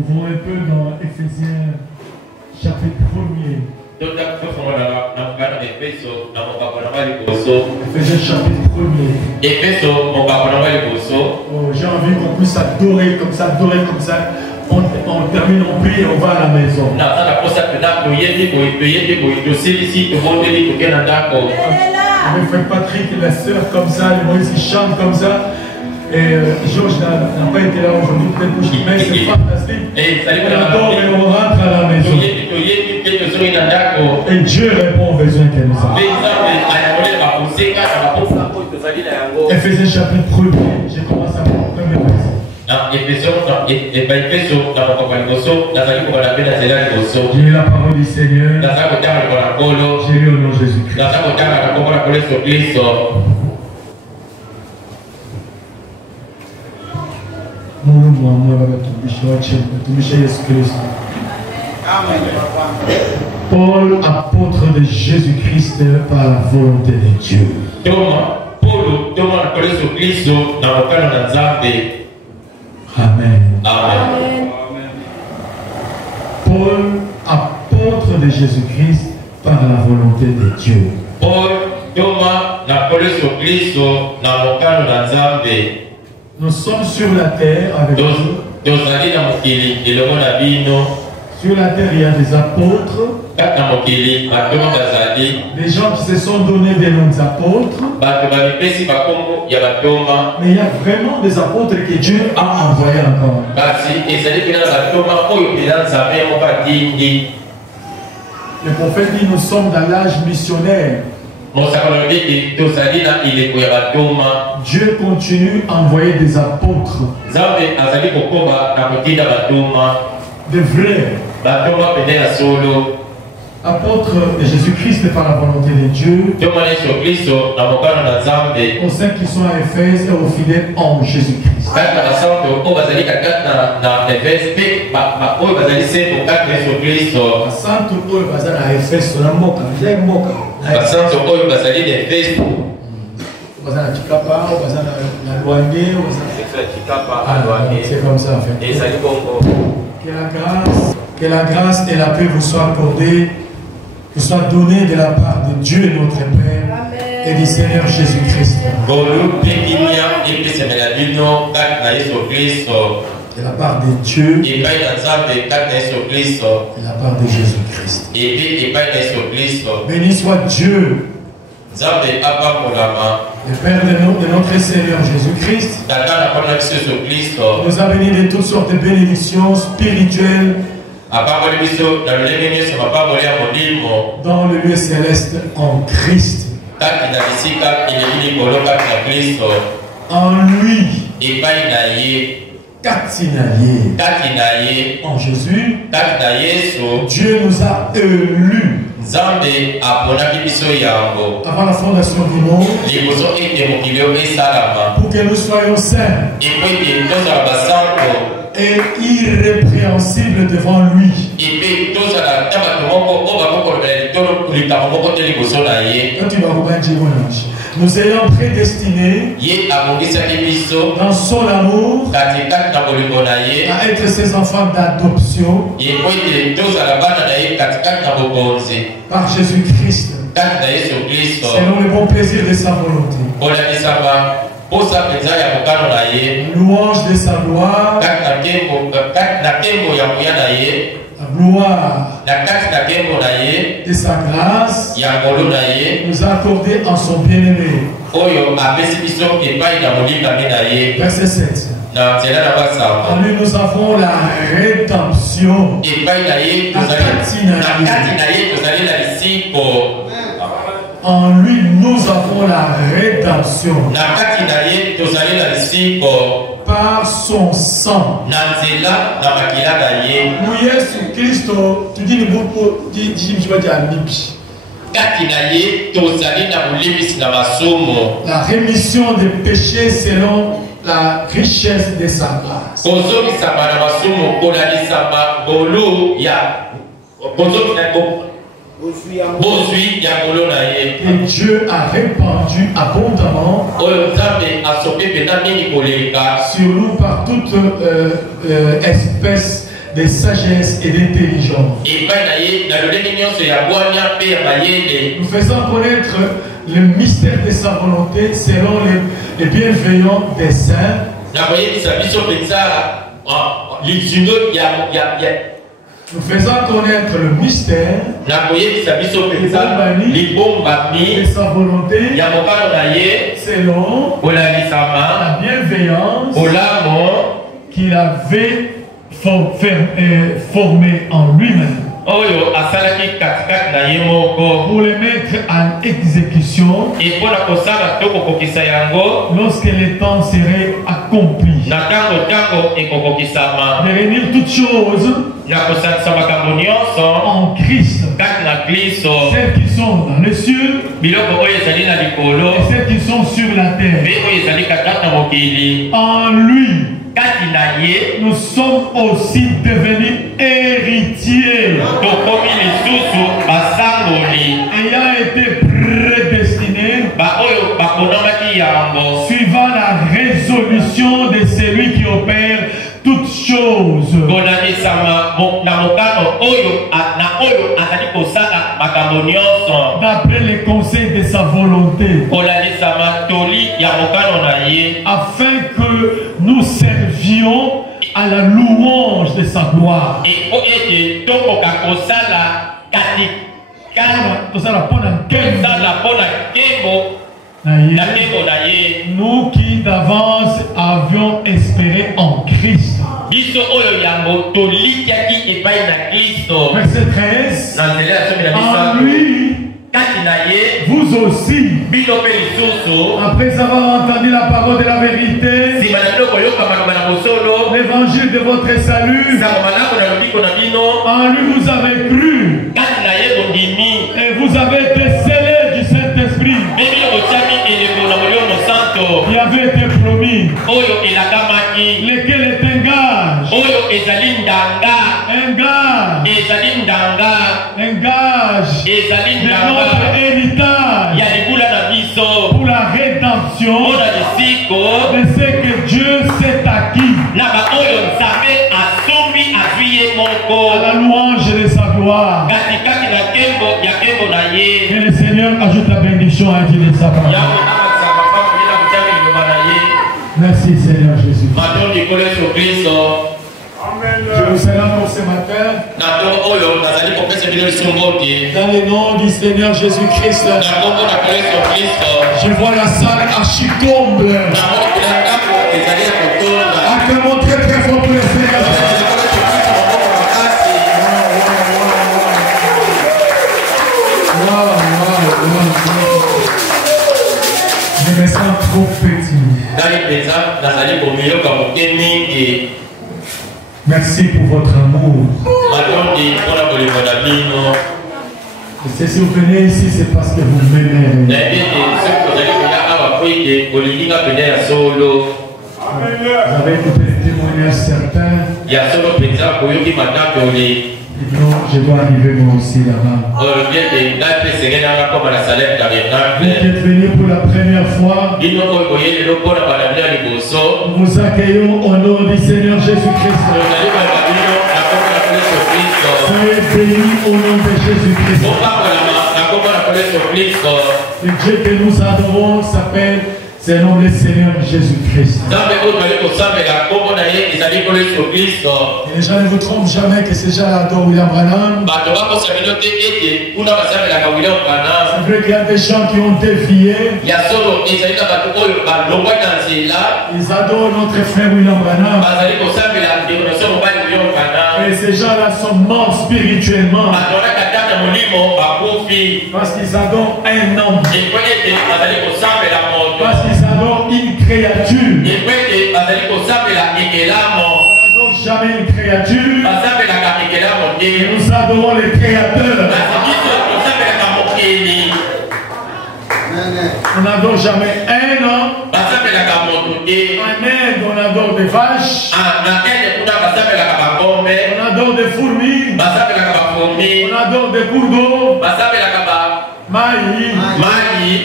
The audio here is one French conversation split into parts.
Ouvrons un peu dans Éphésiens chapitre 1er. Éphésiens chapitre 1er. J'ai envie qu'on puisse adorer comme ça, On termine, on prie et on va à la maison. Le frère Patrick, la sœur comme ça, les Moïse qui chantent comme ça. Et Georges n'a pas été là aujourd'hui, peut-être pour mais c'est fantastique. On adore et on rentre à la maison. Et Dieu répond aux besoins qu'elle nous a. Éphésiens chapitre 1er, j'ai commencé à mon premier verset. J'ai lu la parole du Seigneur. J'ai lu au nom de Jésus-Christ. Paul, apôtre de Jésus-Christ par la volonté de Dieu. Amen. Paul, apôtre de Jésus-Christ par la volonté de Dieu. Nous sommes sur la terre avec vous. Sur la terre, il y a des apôtres. Des gens qui se sont donnés des noms d'apôtres. Mais il y a vraiment des apôtres que Dieu a envoyés encore. Le prophète dit nous sommes dans l'âge missionnaire. Dieu continue à envoyer des apôtres. Des vrais apôtres de Jésus-Christ par la volonté de Dieu. Aux saints qui sont à Éphèse et aux fidèles en Jésus-Christ. C'est comme ça en fait. Que la grâce et la paix vous soient accordées, vous soient données de la part de Dieu notre Père. Amen. Et du Seigneur Jésus-Christ. De la part de Dieu et de la part de Jésus-Christ. Béni soit Dieu, le Père de notre Seigneur Jésus-Christ, nous a bénis de toutes sortes de bénédictions spirituelles dans le lieu céleste en Christ. En lui, en Jésus, Dieu nous a élus avant la fondation du monde pour que nous soyons saints et irrépréhensibles devant lui. Nous ayons prédestiné dans son amour à être ses enfants d'adoption par Jésus-Christ selon le bon plaisir de sa volonté. Louange de sa gloire, la gloire de sa grâce nous a accordé en son bien-aimé. Verset 7. En lui nous avons la rédemption, en lui nous avons la rédemption par son sang. Tu dis la rémission des péchés selon la richesse de sa grâce. Et Dieu a répandu abondamment sur nous par toute espèce de sagesse et d'intelligence. Nous faisons connaître le mystère de sa volonté selon les bienveillants des saints. Nous faisons connaître le mystère de sa volonté selon la bienveillance qu'il avait formé en lui-même pour les mettre en exécution lorsque le temps serait accompli. De réunir toutes choses en Christ, celles qui sont dans les cieux et celles qui sont sur la terre. En lui, nous sommes aussi devenus héritiers, ayant été prédestinés suivant la résolution de celui qui opère toutes choses d'après les conseils de sa volonté, afin que nous servions à la louange de sa gloire. Nous qui d'avance avions espéré en Christ. Verset 13. En lui, vous aussi, après avoir entendu la parole de la vérité, l'évangile de votre salut, en lui vous avez cru et vous avez été scellés du Saint-Esprit qui avait été promis, lequel est un gage de notre héritage pour la rédemption de ce que Dieu s'est acquis à la louange de sa gloire. Et le Seigneur ajoute la bénédiction à Dieu de sa parole. Merci Seigneur Jésus. Je vous salue pour ce matin. Dans le nom du Seigneur Jésus-Christ, je vois la salle archi-comble. Acclamons très très fort pour le Seigneur. Je me sens trop petit. Merci pour votre amour. Et si vous venez ici, c'est parce que vous m'aimez. Vous avez écouté les témoignages certains. Non, je dois arriver moi aussi là-bas. Vous êtes venus pour la première fois. Nous vous accueillons au nom du Seigneur Jésus-Christ. Soyez bénis au nom de Jésus-Christ. Le Dieu que nous adorons s'appelle, c'est le nom du Seigneur Jésus-Christ. Et les gens ne vous trompent jamais que ces gens adorent William Branham. C'est vrai qu'il y a des gens qui ont dévié. Ils adorent notre frère William Branham. Et ces gens-là sont morts spirituellement. Parce qu'ils adorent un homme. Parce qu'ils adorent une créature. On n'adore jamais une créature. Nous adorons le Créateur. On n'adore jamais un homme. En Inde, on adore des vaches. On adore des fourmis. On adore des cours d'eau. Maï.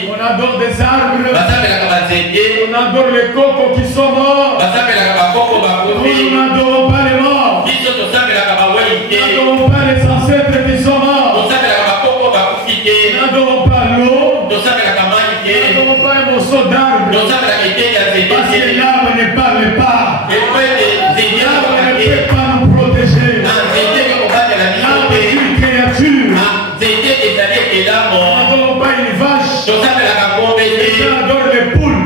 On adore des arbres. On adore les cocos qui sont morts. Nous n'adorons pas les morts. N'adorons pas les ancêtres qui sont morts. N'adorons pas l'eau. N'adorons pas un morceau d'arbre. Parce que l'arbre ne parle pas. L'arbre ne peut pas nous protéger. L'arbre est une créature. N'adorons pas une vache. On adore les poules.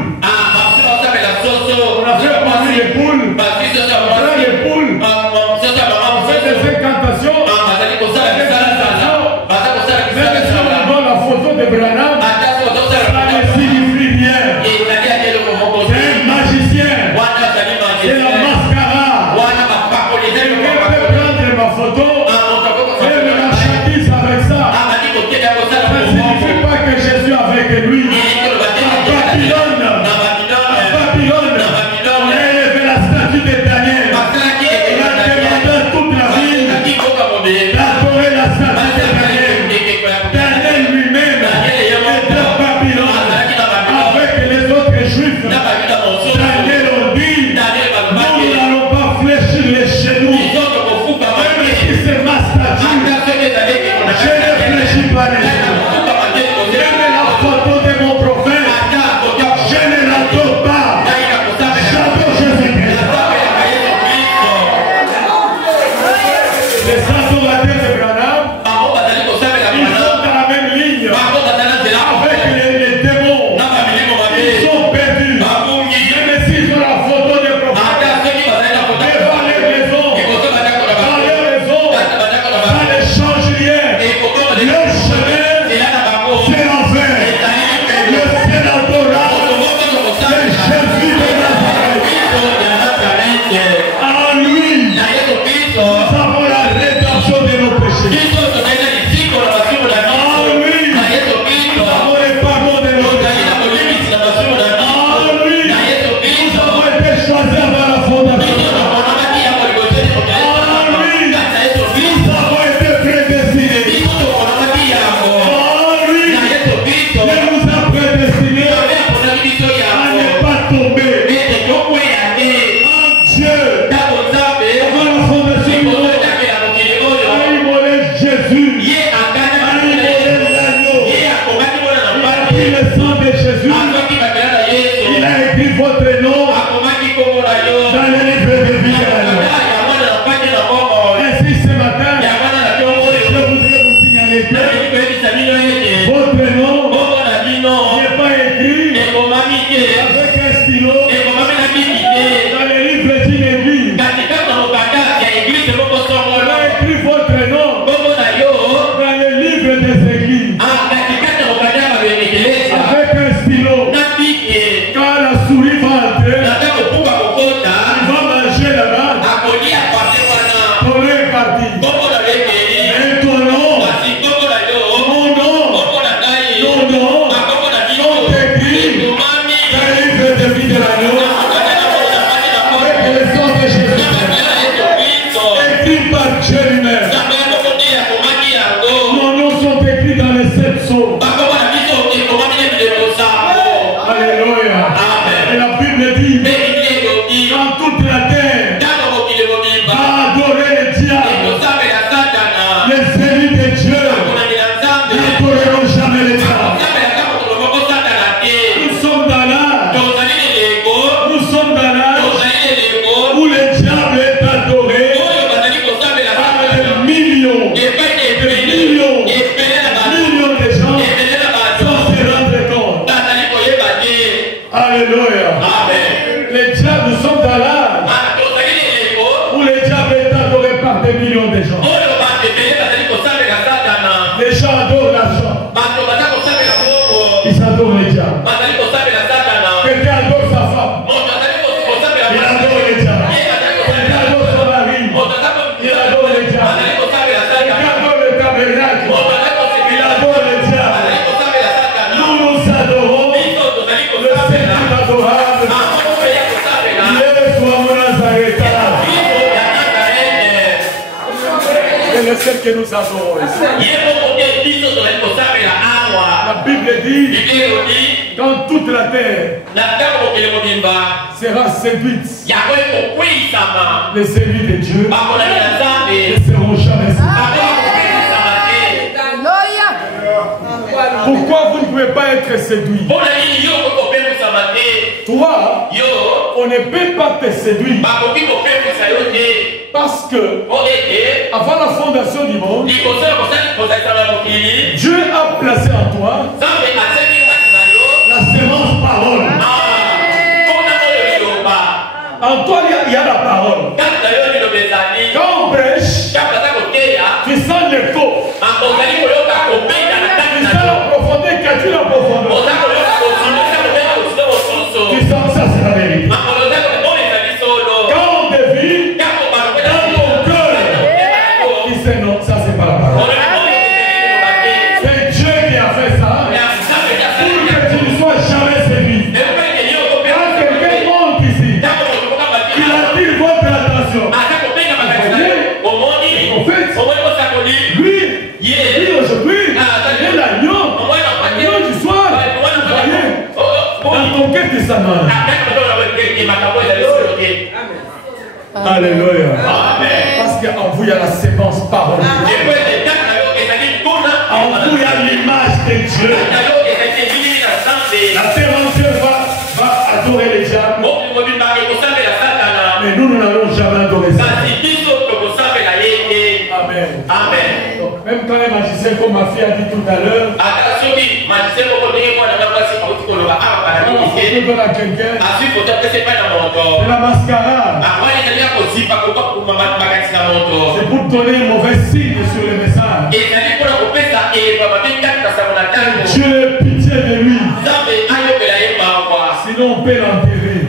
On a fait passer les poules. On prend les poules. On fait des incantations. Même si on donne la photo de Branham, ça ne signifie rien. C'est un magicien. C'est la mascarade. Quelqu'un peut prendre ma photo et me la châtisse avec ça. Ça ne signifie pas que je suis avec lui. À Babylone, on a élevé la statue de Daniel. On a demandé à toute la ville d'adorer la statue de Daniel. Daniel lui-même était à Babylone avec les autres juifs. Daniel a dit, nous n'allons pas fléchir les genoux. Même si c'est ma statue, je ne fléchis pas les genoux. Même la photo de mon prophète, je ne l'adore pas. J'adore Jésus-Christ. Les adorateurs de Branham, ils sont dans la même ligne avec les démons. Ils sont perdus. Même s'ils ont la photo des prophètes, devant les maisons, dans les maisons, ça ne change rien. Le chemin, c'est l'enfer. Le ciel adorable, c'est Jésus de Nazareth. En lui, nous avons la rédemption de nos péchés. En lui, nous avons le pardon de nos péchés. En lui, nous avons été choisis avant la fondation. En lui, nous avons été prédestinés. En lui, il nous a prédestinés à ne pas tomber. En Dieu, avant la fondation du monde, a immolé Jésus, a immolé l'agneau. Il a pris le sang de Jésus, il a écrit votre nom dans le livre de vie de l'agneau. Ainsi ce matin, je voudrais vous signaler que votre nom n'est pas écrit avec un stylo dans le livre d'une église. On a écrit votre nom dans le livre des églises avec un stylo. Quand la souris va entrer, il va manger là-bas. Ton nom est parti. Mais ton nom, mon nom, ton nom sont écrits dans le livre de vie de l'agneau avec le sang de Jésus. Écrit par Dieu lui-même. Nos noms sont écrits dans les 7 sceaux. Alléluia. Et la Bible dit, quand toute la terre va adorer le diable, les élus de Dieu n'adoreront jamais le diable. Nous sommes dans l'âge où le diable est adoré par des millions de gens sans se rendre compte. Alléluia. Les diables sont dans l'âge où le diable est adoré par des millions de gens. Les gens adorent l'argent. Ils adorent le diable. Quelqu'un adore sa femme. Il adore le diable. Quelqu'un adore son mari. Il adore le diable. Quelqu'un adore le tabernacle. Il adore le diable. Nous nous adorons le Seigneur adorable. Yesu wa Nazareth. C'est le seul que nous adorons ici. La Bible dit, quand toute la terre sera séduite, les élus de Dieu ne seront jamais peut pas être séduit. Toi, on ne peut pas te séduire. Parce que, avant la fondation du monde, Dieu a placé en toi la sémence parole. En toi, il y a la parole. Quand on prêche, tu sens l'écho. Tu sens la profondeur, qu'as-tu la profondeur? Tu sens ça, c'est la vérité. Quand on te vit, dans ton cœur, tu sais non, ça c'est pas la parole. C'est Dieu qui a fait ça. Pour que tu ne sois jamais séduit. Quand quelqu'un monte ici, il attire votre attention. Lui aujourd'hui, il est l'agneau du soir. Dans ton cœur de sa main. Alléluia. Parce qu'en vous, il y a la sémence parole. En vous, il y a l'image de Dieu. La terre entière va adorer les diables. Mais nous n'allons jamais adorer ça. Amen. Amen. Donc, même quand les magiciens, comme ma fille a dit tout à l'heure, on donne à quelqu'un, c'est la mascarade. C'est pour donner un mauvais signe sur le message. Dieu ait pitié de lui. Sinon on peut l'enterrer.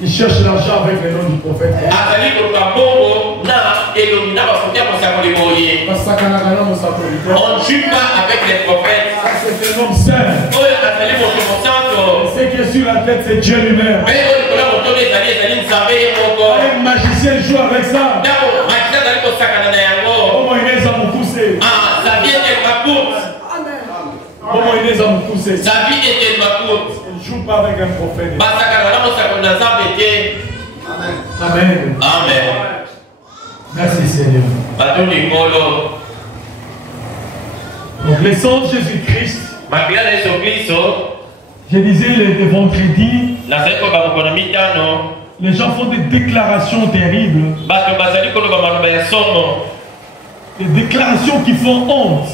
Il cherche l'argent avec le nom du prophète. On ne tue pas avec les prophètes. C'est un homme saint. Ce qui est sur la tête, c'est Dieu lui-même. Un magicien joue avec ça. Comment il est à me pousser? Comment il est à me pousser? Il ne joue pas avec un prophète. Amen. Amen. Merci Seigneur. Donc les sons de Jésus-Christ. Je disais le vendredi. Les gens font des déclarations terribles. Des déclarations qui font honte.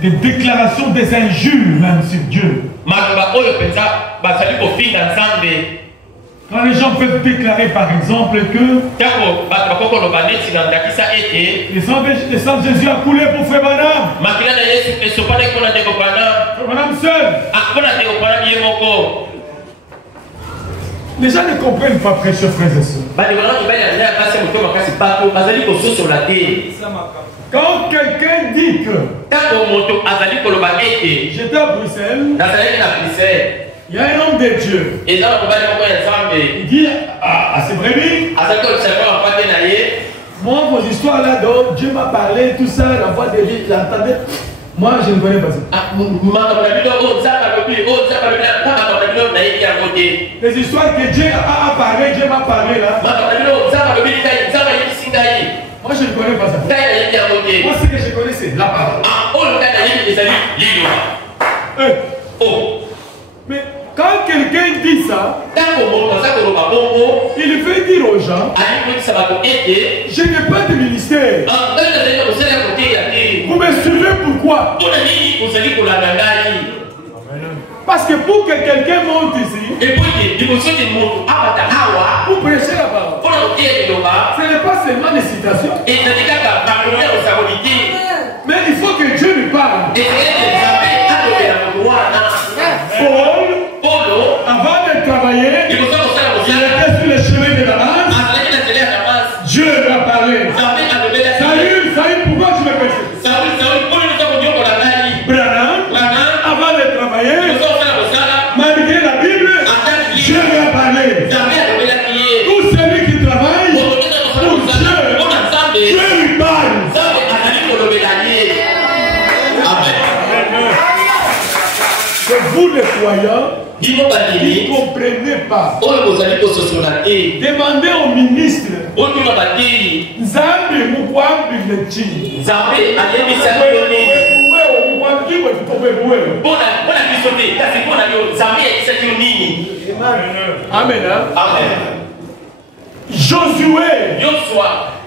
Des déclarations des injures même sur Dieu. Quand les gens peuvent déclarer par exemple que le sang de Jésus a coulé pour Frère Branham. Frère Branham seul. Les gens ne comprennent pas, précieux frères et sœurs. Quand quelqu'un dit que j'étais à Bruxelles, il y a un homme de Dieu. Il dit à ses brebis, moi vos histoires là, donc Dieu m'a parlé, tout ça, la voix de Dieu, j'entendais. Moi je ne connais pas ça. Les histoires que Dieu a parlé, Dieu m'a parlé là. Moi je ne connais pas ça. Moi ce que je connais c'est la parole. Mais quand quelqu'un dit ça, il veut dire aux gens, je n'ai pas de ministère. Vous me suivez pourquoi? Parce que pour que quelqu'un monte ici, pour prêcher la parole, ce n'est pas seulement des citations, mais il faut que Dieu lui parle. Paul, avant de travailler, il était sur le chemin de Damas. Dieu lui a parlé. Salut, pourquoi tu me fais ça? Branham, avant de travailler, malgré la Bible, Dieu lui a parlé. Tout celui qui travaille pour Dieu, Dieu lui parle. Que vous les croyants, Ils ne comprenaient pas. Demandez au ministre. Nzambi mukwambi lechi. Nzambi aliyemisa Amen. Amen. Josué,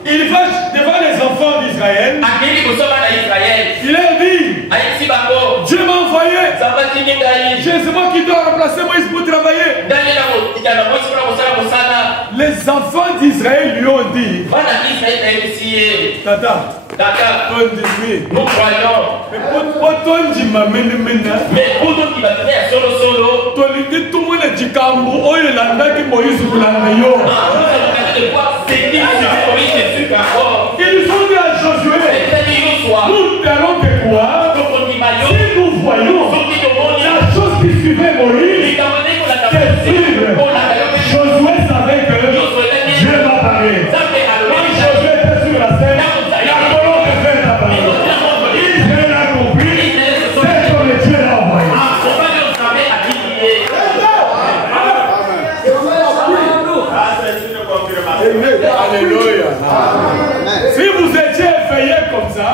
il va devant les enfants d'Israël. Il leur dit, Dieu m'a envoyé. C'est moi qui dois remplacer Moïse pour travailler. Les enfants d'Israël lui ont dit, Tata, nous croyons. Mais pour toi, tout le monde est du Cambo, oh, il a dit Moïse pour la maillot. Ils ont dit à Josué, nous allons te croire si nous voyons la chose qui suivait Moïse, c'est suivre. Josué savait que Dieu va parler. Quand Josué était sur la scène, la colonne de fer a parlé. Israël a compris, c'est comme Dieu l'a envoyé. Alléluia. Si vous étiez éveillé comme ça,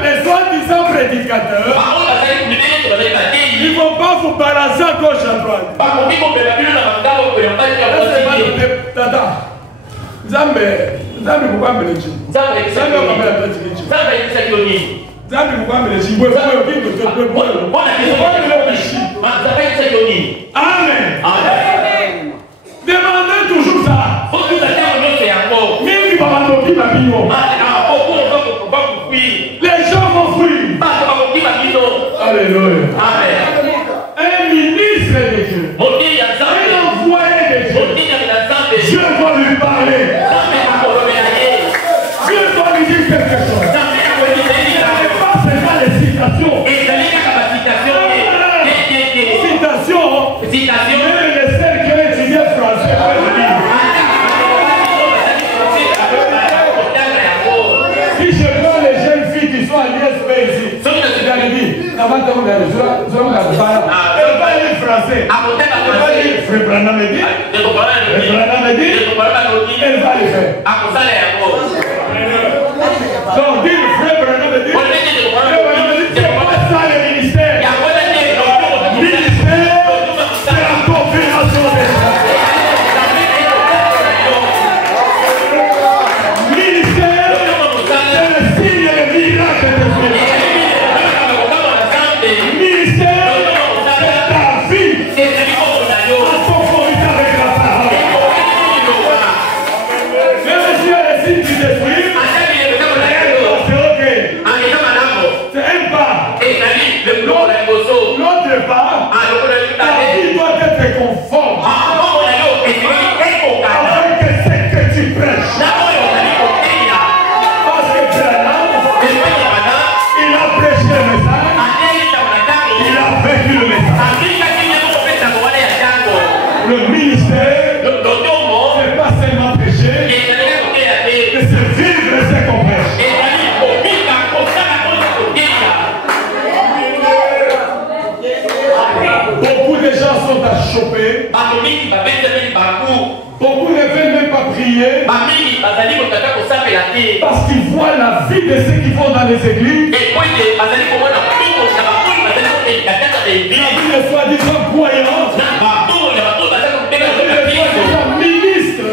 les soi-disant prédicateurs, ils ne vont pas vous balancer à gauche à droite. Tata, Zambe pourquoi me le dit? Zambe pourquoi me le dit? Amen. Amen. Demandez toujours ça. Les gens vont fuir. Alléluia. Un ministre de Dieu, un envoyé de Dieu, Dieu va lui parler. Dieu va lui dire quelque chose. Pas seulement les citations. Citation. Même les celles qui ont étudié français peuvent le dire. Si je prends les jeunes filles qui sont à l'ISP ici, je vais dire, elle va lire français. Elle va lire Frère Branham me dit. Elle va le faire. Donc, dire Frère Branham me dit. C'est pas ça le ministère. L'autre part, ta vie doit être conforme avec ce que tu prêches. Parce que il a prêché le message, il a vécu le message. Le ministère, c'est pas seulement prêcher, mais c'est vivre ce qu'on prêche. Beaucoup de gens sont à choper. Beaucoup ne veulent même pas prier. Parce qu'ils voient la vie de ceux qui vont dans les églises. Ils soient disant croyants. Ministres.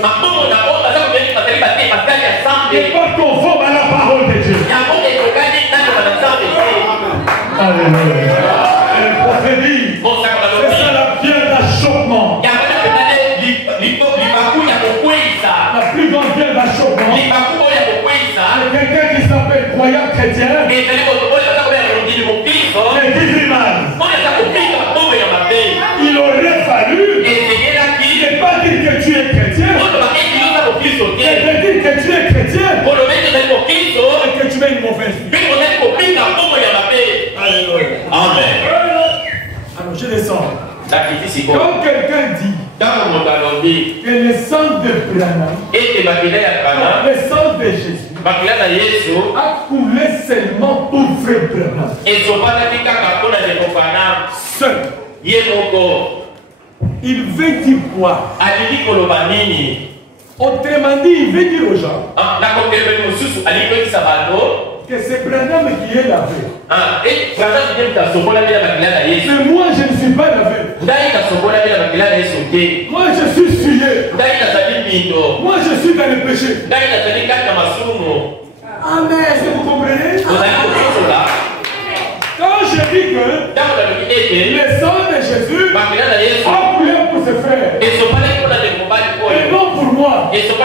Et pas conforme à la parole de Dieu. Alléluia. Le prophète dit, c'est ça la pierre d'achoppement. La plus grande pierre d'achoppement. Quelqu'un qui s'appelle croyant chrétien. Et dit mal. Il aurait fallu ne pas dire que tu es chrétien. Mais dire que tu es chrétien. Et que tu mets une mauvaise vie. Alléluia. Amen. Alors je descends. Quand quelqu'un dit que le sang de Branham, le sang de Jésus, a coulé seulement pour Frère Branham. Seul. Il veut dire quoi? Autrement dit, il veut dire aux gens que c'est Branham qui est lavé. Mais moi je ne suis pas lavé. Moi je suis souillé. Moi je suis dans le péché. Amen. Est-ce que vous comprenez? Quand je dis que le sang de Jésus a coulé pour se faire et non pour moi, c'est-à-dire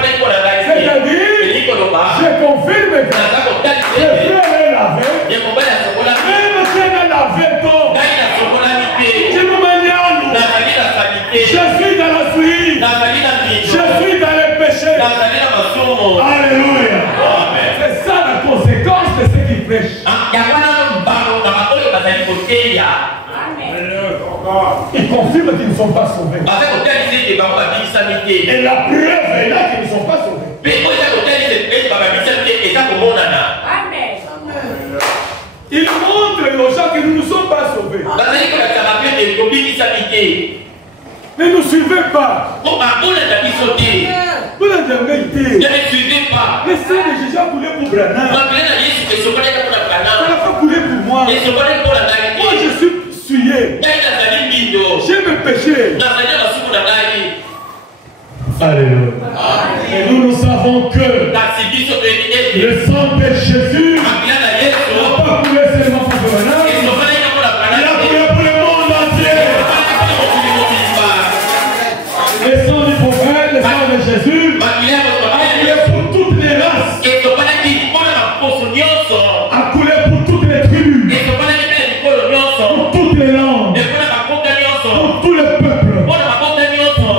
je confirme que le frère est lavé, même si elle est lavé tôt, je me manière, je suis dans la souille, je suis dans le péché. Alléluia. C'est ça la conséquence de ce qu'il prêche. Ils confirment qu'ils ne sont pas sauvés. Et la preuve est là qu'ils ne sont pas sauvés. Il montre aux gens que nous ne sommes pas sauvés. Ne nous suivez pas. Vous n'avez été. Le sang de Jésus a coulé pour Branham. Ça n'a pas coulé pour moi. Moi je suis souillé. J'ai mes péchés. Alléluia. Et nous savons que le sang de Jésus n'a pas coulé seulement pour Branham. Il a coulé pour le monde entier. Le sang du prophète, le sang de Jésus a coulé pour toutes les races. A coulé pour toutes les tribus. Pour toutes les langues. Pour tous les peuples. Pour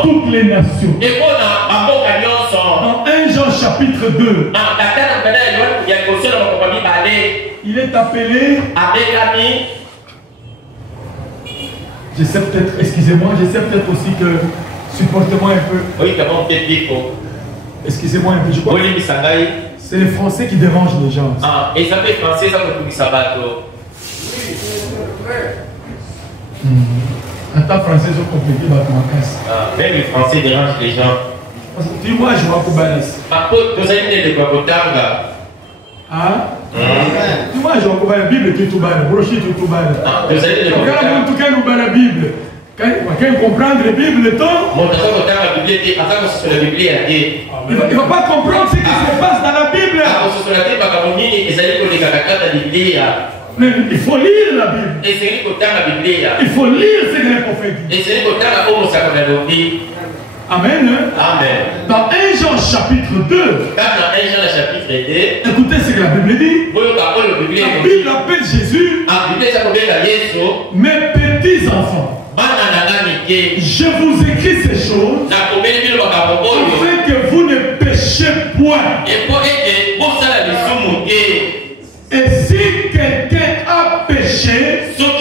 toutes les nations. Dans 1 Jean chapitre 2, il est appelé. Je sais peut-être, excusez-moi, je sais peut-être aussi que, supportez-moi un peu. Excusez-moi un peu, je crois. C'est les Français qui dérangent les gens. Attends, Français, ils ont compliqué ma casse. Même les Français dérangent les gens. Dis-moi, je vois Koubanis. Dis-moi, je vois la Bible qui est tout bas, brochée tout bas. Regarde, en tout cas, nous bas la Bible. Quand comprendre la Bible, le temps, il ne va pas comprendre ce qui se passe dans la Bible. Mais il faut lire la Bible. Il faut lire ce que les prophètes disent. Amen. Amen. Dans 1 Jean chapitre 2, écoutez ce que la Bible dit. La Bible appelle Jésus mes petits enfants. Je vous écris ces choses afin que vous ne péchez point. Et si quelqu'un a péché, nous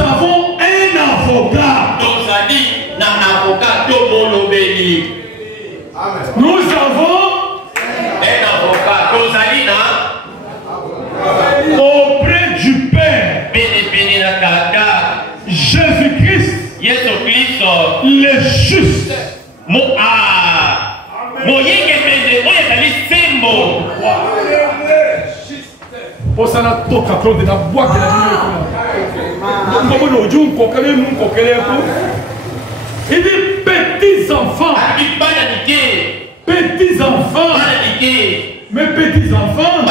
avons un avocat. Nous avons un avocat auprès du Père, Jésus-Christ, le juste. Pour ça, on a toqué la boîte de la il dit petits enfants. Petits enfants. Mes petits enfants.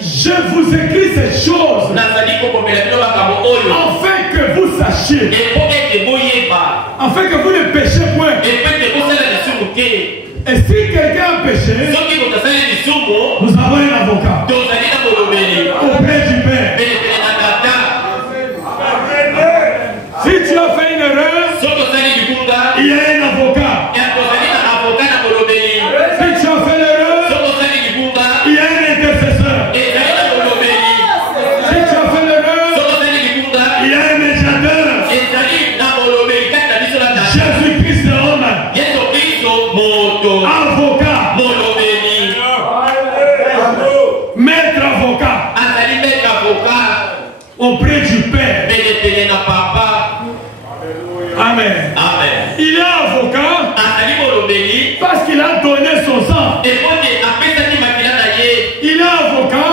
Je vous écris ces choses afin que vous sachiez. Afin que vous ne péchez point. Et si quelqu'un a péché, nous avons un avocat auprès du Père. Si tu as fait une erreur, il y a un avocat. Si tu as fait l'erreur, il y a un intercesseur. Si tu as fait l'erreur, il y a un médiateur. Jésus-Christ est homme. Avocat. Amen. Amen. Il est avocat parce qu'il a donné son sang. Il est avocat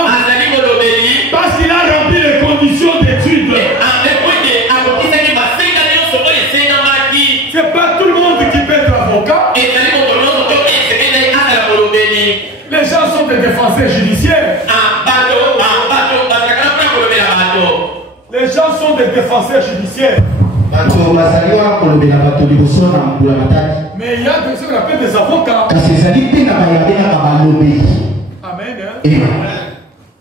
parce qu'il a rempli les conditions d'études. C'est pas tout le monde qui peut être avocat. Les gens sont des défenseurs judiciaires. Les gens sont des défenseurs judiciaires. Mais il y a ce qu'on appelle des avocats. Amen.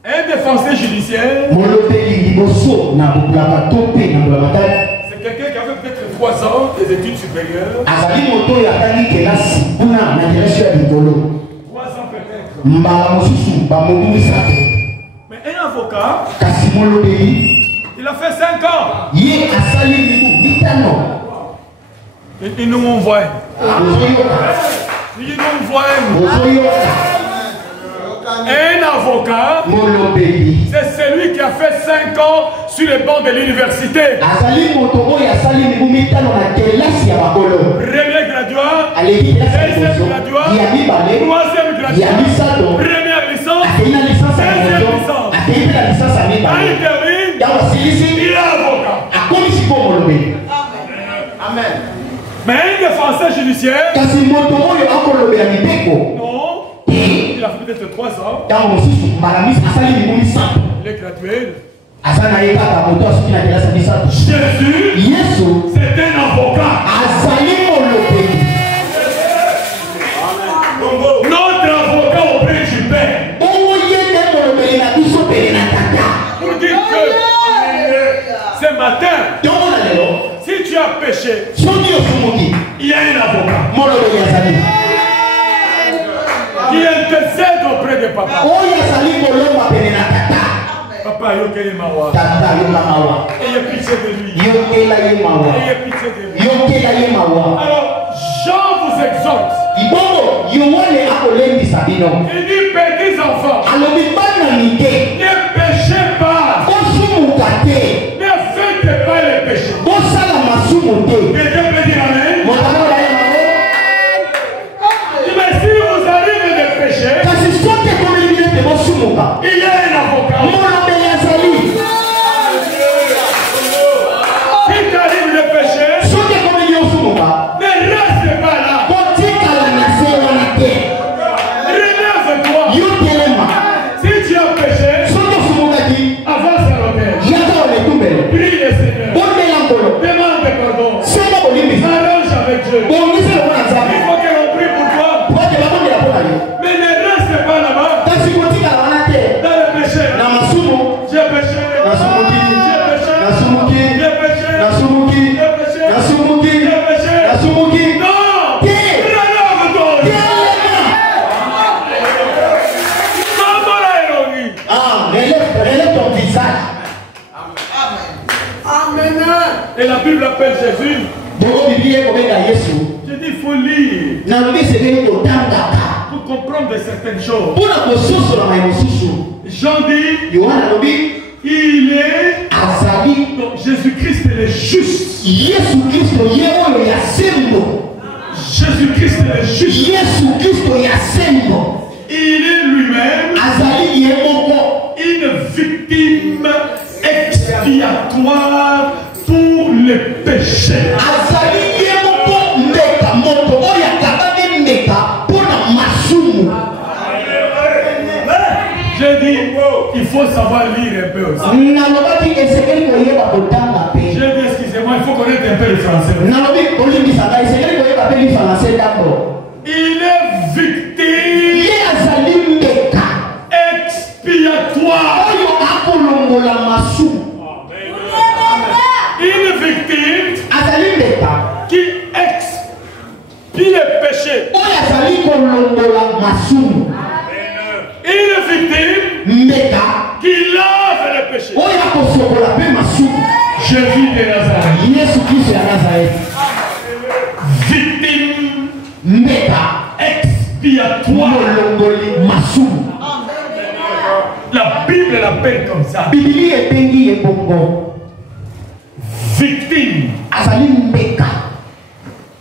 Un défenseur judiciaire, c'est quelqu'un qui avait peut-être 3 ans des études supérieures. 3 ans peut-être. Mais un avocat, il a fait 5 ans. Il nous envoie. Il nous envoie. Un avocat, c'est celui qui a fait 5 ans sur les bancs de l'université. Premier graduat, deuxième graduat, troisième graduat, première licence, deuxième licence. Quand il termine, il est avocat. Amen. Mais un défenseur judiciaire, non, il a fait peut-être 3 ans. Il est gradué. Jésus, c'est un avocat. Notre avocat auprès du Père. Pour dire que ce matin, si tu as péché, il y a un avocat qui intercède auprès de papa. Papa, ayez pitié de lui. Ayez pitié de lui. Alors, Jean vous exhorte. Il dit, petits enfants, ne péchez pas. Ne faites pas les péchés. Quelqu'un peut dire amen? Mais si vous arrivez de pécher, il y a un avocat. Si tu arrives de pécher, ne reste pas là. Relève-toi. Si tu as péché, avance à l'autel. Prie le Seigneur. Demande pardon. Arrange avec Dieu. Il faut que l'on prie pour toi. Mais ne reste pas là-bas. Dans le péché. J'ai péché. Et la Bible appelle Jésus. Je dis, il faut lire pour comprendre certaines choses. Jean dit, il est donc Jésus-Christ est le juste. Jésus-Christ est le juste. Il est lui-même une victime expiatoire pour les péchés. J'ai dit, il faut savoir lire un peu aussi. J'ai dit, excusez-moi, il faut connaître un peu le français. Il est victime expiatoire. Une victime qui expie les péchés. Une victime qui lave les péchés. Jésus de Nazareth. Victime expiatoire. La Bible l'appelle comme ça. victime, azali mbeka,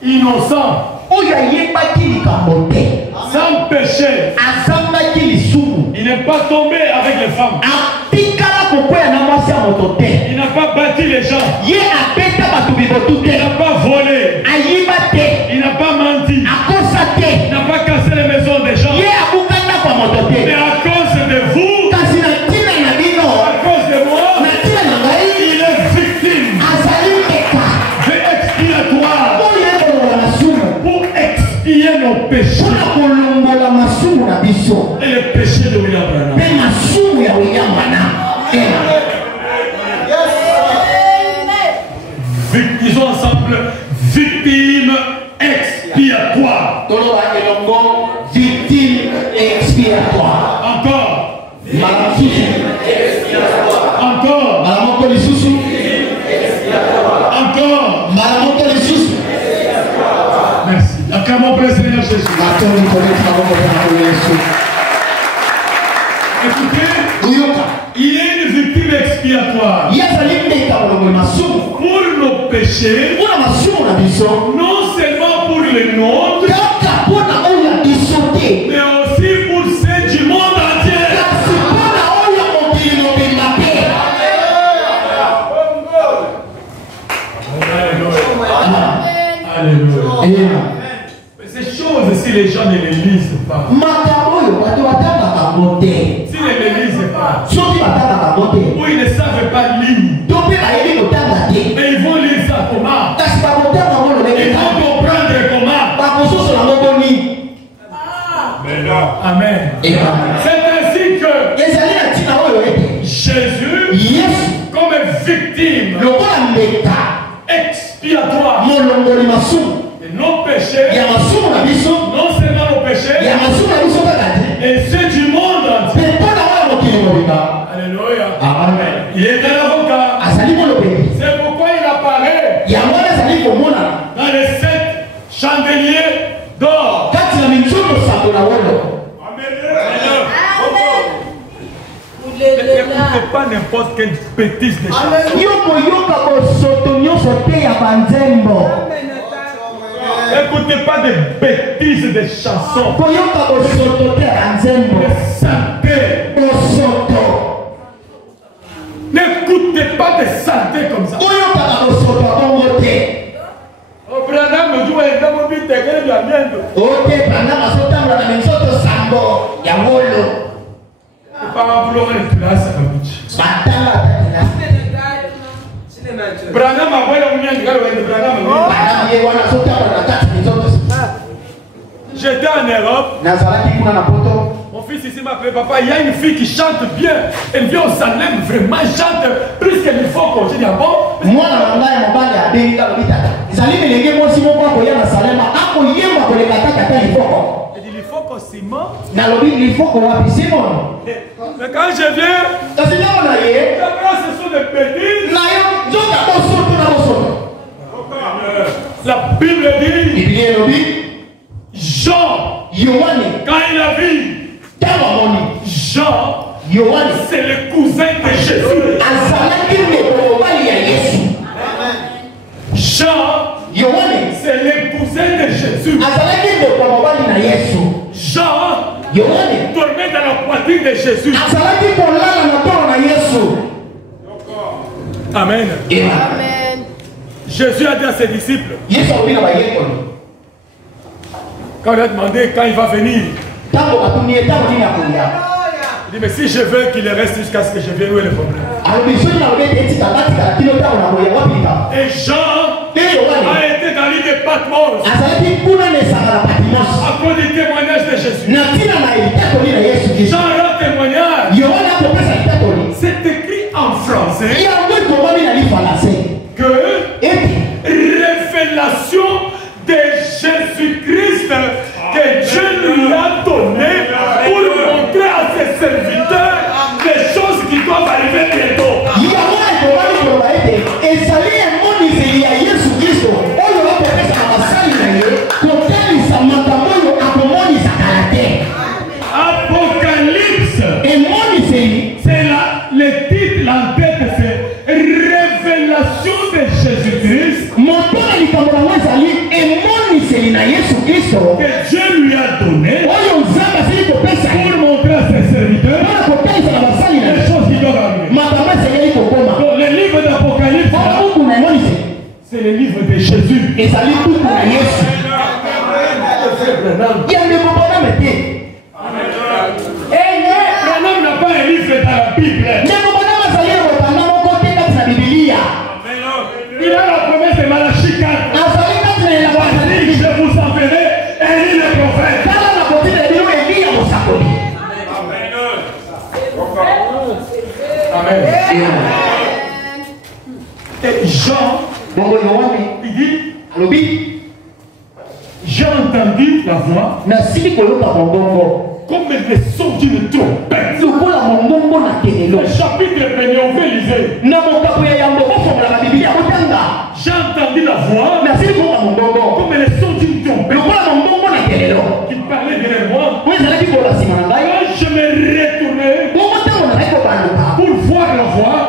innocent, oyo ayebaki likambo te, sans péché. azambaki lisumu, Il n'est pas tombé avec les femmes. atikala kokwea na mwasi ya moto te, Il n'a pas bâti les gens. ye abeta bato bibotu Il te, n'a pas volé. ayiba te, Il n'a pas menti. akosa te, Il n'a pas cassé les maisons des gens. ye abukanda kwa moto Mais te, à cause de vous, kasi na ntina na bino, à cause de moi, na ntina na ngai, il est victime. azali mbeka, C'est expiatoire oyo ekolongola masumu, pour expier nos péchés. mpona kolongola masumu na biso, Et les péchés de William Branham. mpe masumu ya oyambana. Ils sont ensemble victimes expiatoires. Toloba elongo victime expiatoire. Encore. Malamususu. Encore. Malamoko lisusu. Encore. Malamoko lisusu. Merci. Acclamons pour le Seigneur Jésus. Matoni koleti maboko na Yesu. Écoutez, Uyoka. il est une victime expiatoire. Yazali mbeka molongo masumu. Pour nos péchés, Una masumu na biso. non seulement pour les nôtres, Kaka pona oya bisote. mais aussi pour ceux du monde entier. Kasi pona oya mokili mobimba te. Alléluia. Alléluia. Mais ces choses, si les gens ne les lisent pas, Makambo oyo bato batangaka ngo te. s'ils ne les lisent pas, Soki batangaka ngo te. ou ils ne savent pas lire, To mpe bayebi kotanga te. mais ils vont lire ça comment? Kasi bakotanga ngo lolenge Ils kaka. vont comprendre comment? Bakososola ngo boni. Amen. Amen. C'est ainsi que Ezali na ntina oyo ete Jésus, Yesu comme victime lokola mbeka expiatoire molongoli masumu de nos péchés, ya masumu na biso non seulement nos péchés, ya masumu na biso kaka te et ceux du monde entier. mpe mpona oyo mokili mobimba. Alléluia. Amen. Il est un avocat. Azali molobeli C'est pourquoi il apparaît yango wana ezali komona dans les 7 chandeliers d'or. kati na minzoto sambo na wolo. N'écoutez pas n'importe quelle bêtise de chanson. yo koyoka bosoto nyonso te ya banzembo. N'écoutez pas des bêtises de chansons. koyoka bosoto te ya banzembo. Des saletés. bosoto N'écoutez pas des saletés comme ça. koyokaka bosoto ya bongo te. Branham joue un homme qui te gagne la mienne. ote banda mazotambola na minzoto sambo ya wolo. Par vouloir une place à la bouche. batanga Branham a volé un mien de Branham. bana ye wana azotambola na kati minzoto. J'étais en Europe. nazalaki kuna na poto. Mon fils ici m'a appelé papa. Il y a une fille qui chante bien. Elle vient au Salem, vraiment elle chante plus qu'il faut qu'on dise bon. mwana na ngai mobali abengi kalobi tata ezali melenge mwasi moko akoya na salema akoyemba koleka kaka ata lifoko. Il faut qu'on s'y ment. nalobi lifoko wapi simon. Mais quand je viens, kasi ntango na ye d'abord ce sont des bêtises. na yo nzoka bosoto na bosoto. La Bible dit, biblia elobi Jean, yohane quand il a vu, ntango amoni Jean, yohane c'est le cousin de Jésus. azalaki ndeko mobali ya yesu. Jean, yohane c'est le cousin de Jésus. azalaki ndeko mobali na yesu. Jean yohane dormait dans la poitrine de Jésus. azalaki kolala na tolo na yesu. Amen. Amen. Jésus a dit à ses disciples, yesu alobi na bayekoli quand il a demandé quand il va venir, ntango batuni ye ntango nini akoya. il dit mais si je veux qu'il reste jusqu'à ce que je vienne, où est le problème? alobi soki nalobi ete etika batikala kino ntango nakoya wapika. Et Jean mpe yohane a été dans l'île de Patmos azalaki kuna na esanga na patimos à cause du témoignage de Jésus. na ntina na litatoli na yesu kristo. Jean rend témoignage. yohane akopesa litatoli C'est écrit en français yango ekomami na lifalasé que ete révélation de Jésus-Christ que Dieu lui a donné pour montrer à ses serviteurs les choses qui doivent arriver bientôt. yango ekomami koloba ete ezali emoniseli ya yesu kristo oyo bakopesa na basali na ye kotalisa makambo oyo akomonisa kala te. Apocalypse, emoniseli c'est le titre en tête, c'est révélation de que Dieu lui a donné pour montrer à ses serviteurs les choses qui doivent arriver. Donc le livre d'Apocalypse, c'est le livre de Jésus. Branham n'a pas un livre dans la Bible. Il a la promesse de Malachie 4. Je vous enverrai Élie le prophète. Amen. Et Jean, il dit, j'ai entendu la voix comme le son d'une trompette. Le chapitre premier, on veut liser. J'ai entendu la voix comme le son d'une trompette qui parlait derrière moi. Quand je me retournais pour voir la voix,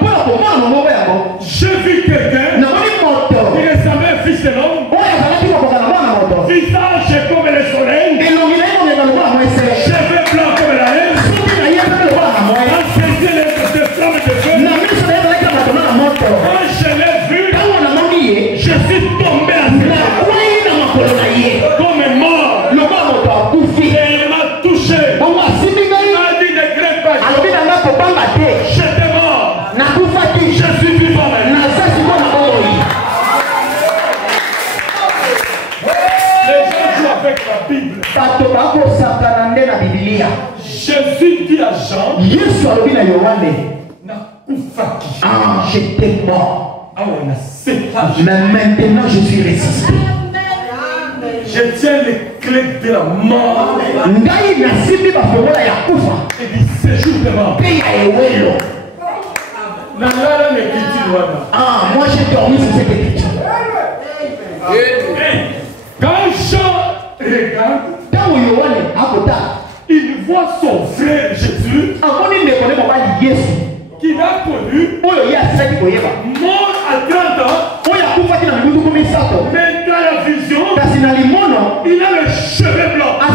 j'ai vu quelqu'un qui ressemblait un fils de l'homme, visage comme le soleil, cheveux blancs comme la laine, enseigné de flammes de feu. Quand je l'ai vu, je suis tombé à terre comme mort. Et il m'a touché. Il m'a dit ne grimpe pas. J'étais mort. Je suis vivant maintenant. Les gens jouent avec la Bible. Jésus dit à Jean, j'étais mort. Mais maintenant je suis ressuscité. Je tiens les clés de la mort et du séjour de mort. Moi j'ai dormi sur cette écriture. Quand Jean regarde, il voit son frère Jésus qu'il a connu mort à 30 ans. Mais dans la vision, il a le cheveu blanc. Dans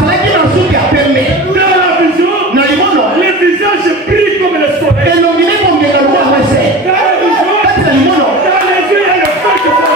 la vision, le visage brille comme le soleil. Dans la vision, dans les yeux, il y a le feu de feu.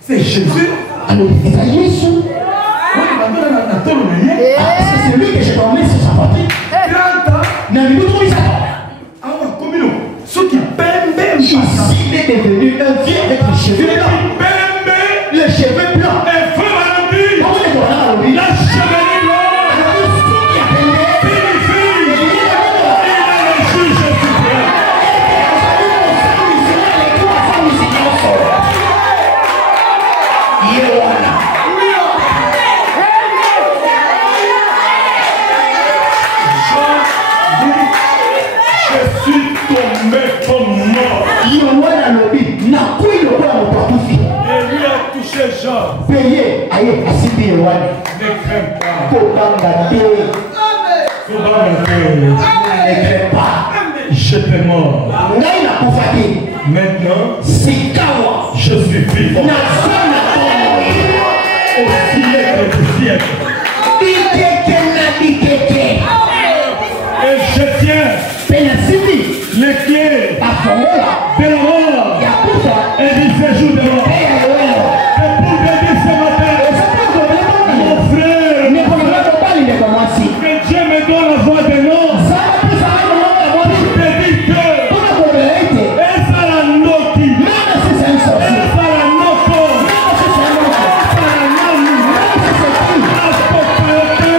C'est Jésus. Alors, c'est Jésus. C'est lui que j'ai dormi sur sa poitrine. 30 ans. Ici, il est devenu un vieux avec les cheveux blancs. Les cheveux blancs. La chevelure Aïe, asimbi Yohane. Ne crains pas. Kobanga te. Kobanga te. Ne crains pas. Je te mors. Ngai na kufaki. Maintenant, Sikawa. je suis vivant. Na sana tomo. Au siècle du siècle. Bikeke na bikeke. Et je tiens Pena simbi. les pieds Afongola. de la mort Yakufa. et du séjour de mort. Eya weo. Et pour te dire ce matin, mon frère, que Dieu me donne la voix de non. Je te dis que esa la noti, esa la noko, esa la nami, la propriété.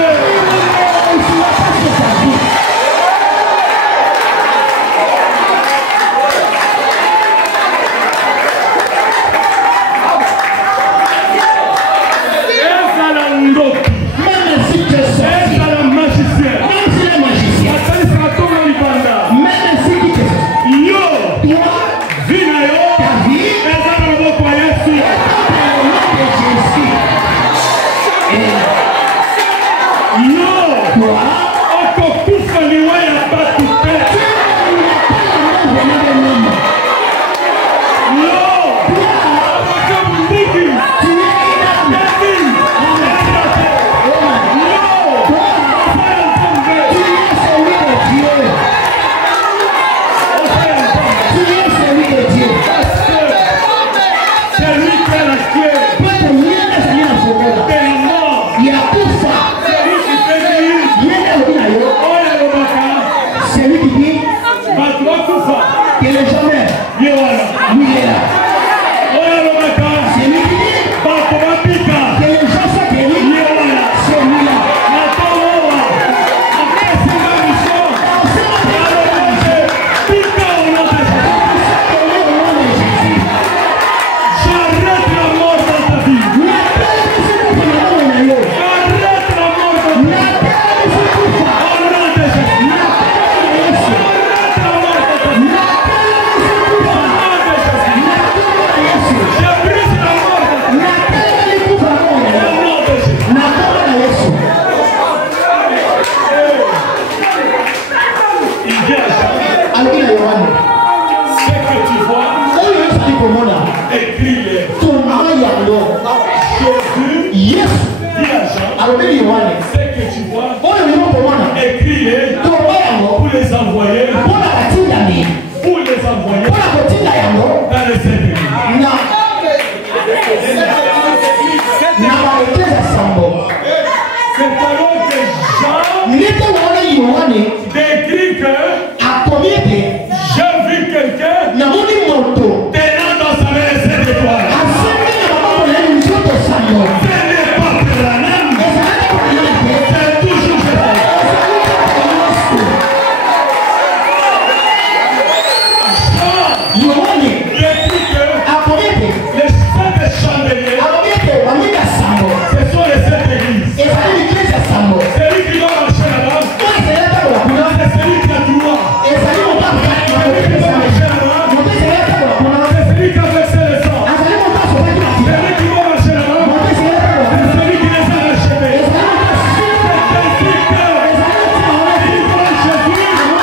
Esa la noti, esa la magicienne. Atali sakatonga libanda. Yo, vina yo, eza na maboko ya Yesu. Yo, okokufa liwa ya bato te. Yo, okomundiki. Dadi, yo, ofaya nzambe. Ofaya nzambe. C'est lui qui a la clé de la mort. C'est lui qui fait vivre. Oya lobaka, bato bakufa. Ye wana. Oya lobaka, bato babika. Ye wana. Natomowa, apesinga miso. Alobose, bika au nom de Jésus. J'arrête la mort dans ta vie. Arrête la mort dans ta vie. Au nom de Jésus. Arrête la mort dans ta vie. Au nom de Jésus. Je brise la mort dans ta vie. Au nom de Jésus. Il vient ce que tu vois, écris-les. Jésus dit à Jean, ce que tu vois, écris-les pour les envoyer dans les églises. C'est alors que Jean décrit que j'ai vu quelqu'un tenant dans sa main les 7 étoiles. Ce n'est pas Branham, c'est toujours Jésus. Jean décrit que les 7 chandeliers, ce sont les 7 églises. Celui qui va marcher là-bas, c'est celui qui a droit. Celui qui va marcher là-bas, c'est celui qui a versé le sang. Celui qui va marcher là-bas, c'est celui qui les a rachetés. C'est ainsi que il voit Jésus en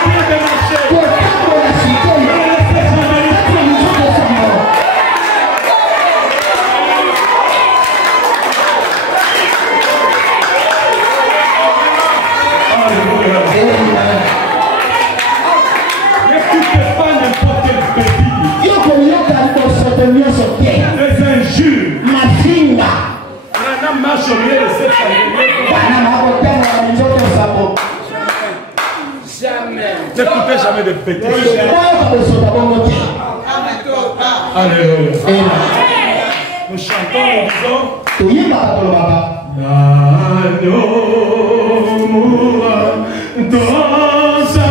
train de marcher. N'écoutez pas n'importe quel petit. Les injures. Branham marche au milieu de cette famille. N'écoutez jamais de petits. Alléluia. Nous chantons, nous disons. Adore-moi dans sa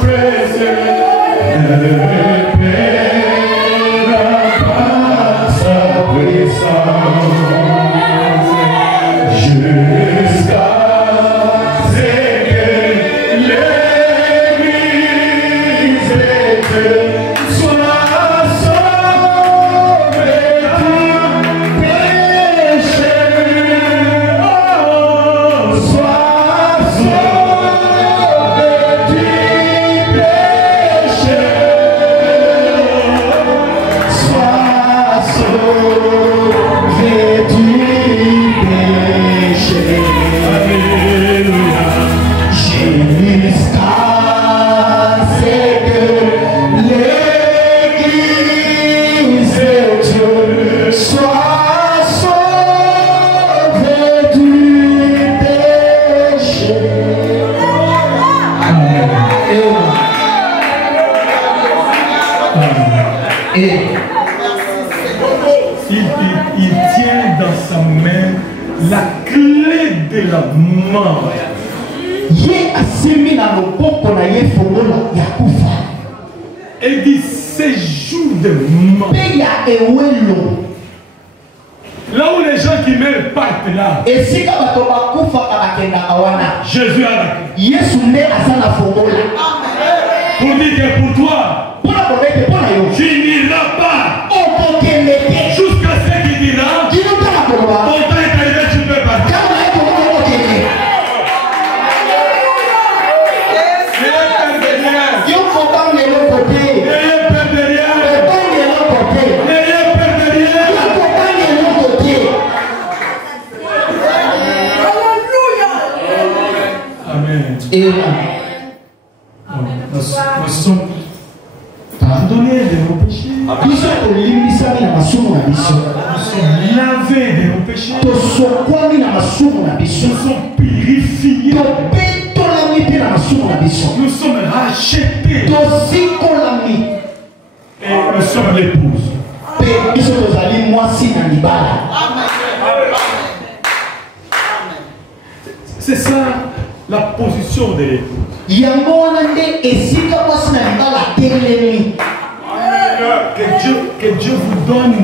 précieux. Jusqu'à ce que l'Église soit sauvée. Il tient dans sa main la clé de la mort. Et dit séjour de mort. Là où les gens qui meurent partent là. Jésus a la clé. Pour dire que pour toi, tu n'iras pas jusqu'à ce qu'il dira. Ton temps est arrivé, tu peux partir. Nous sommes pardonnés de nos péchés. Nous sommes lavés de nos péchés. Nous sommes purifiés. Nous sommes rachetés. Et nous sommes l'épouse. C'est ça la position de l'épouse. Que Dieu vous donne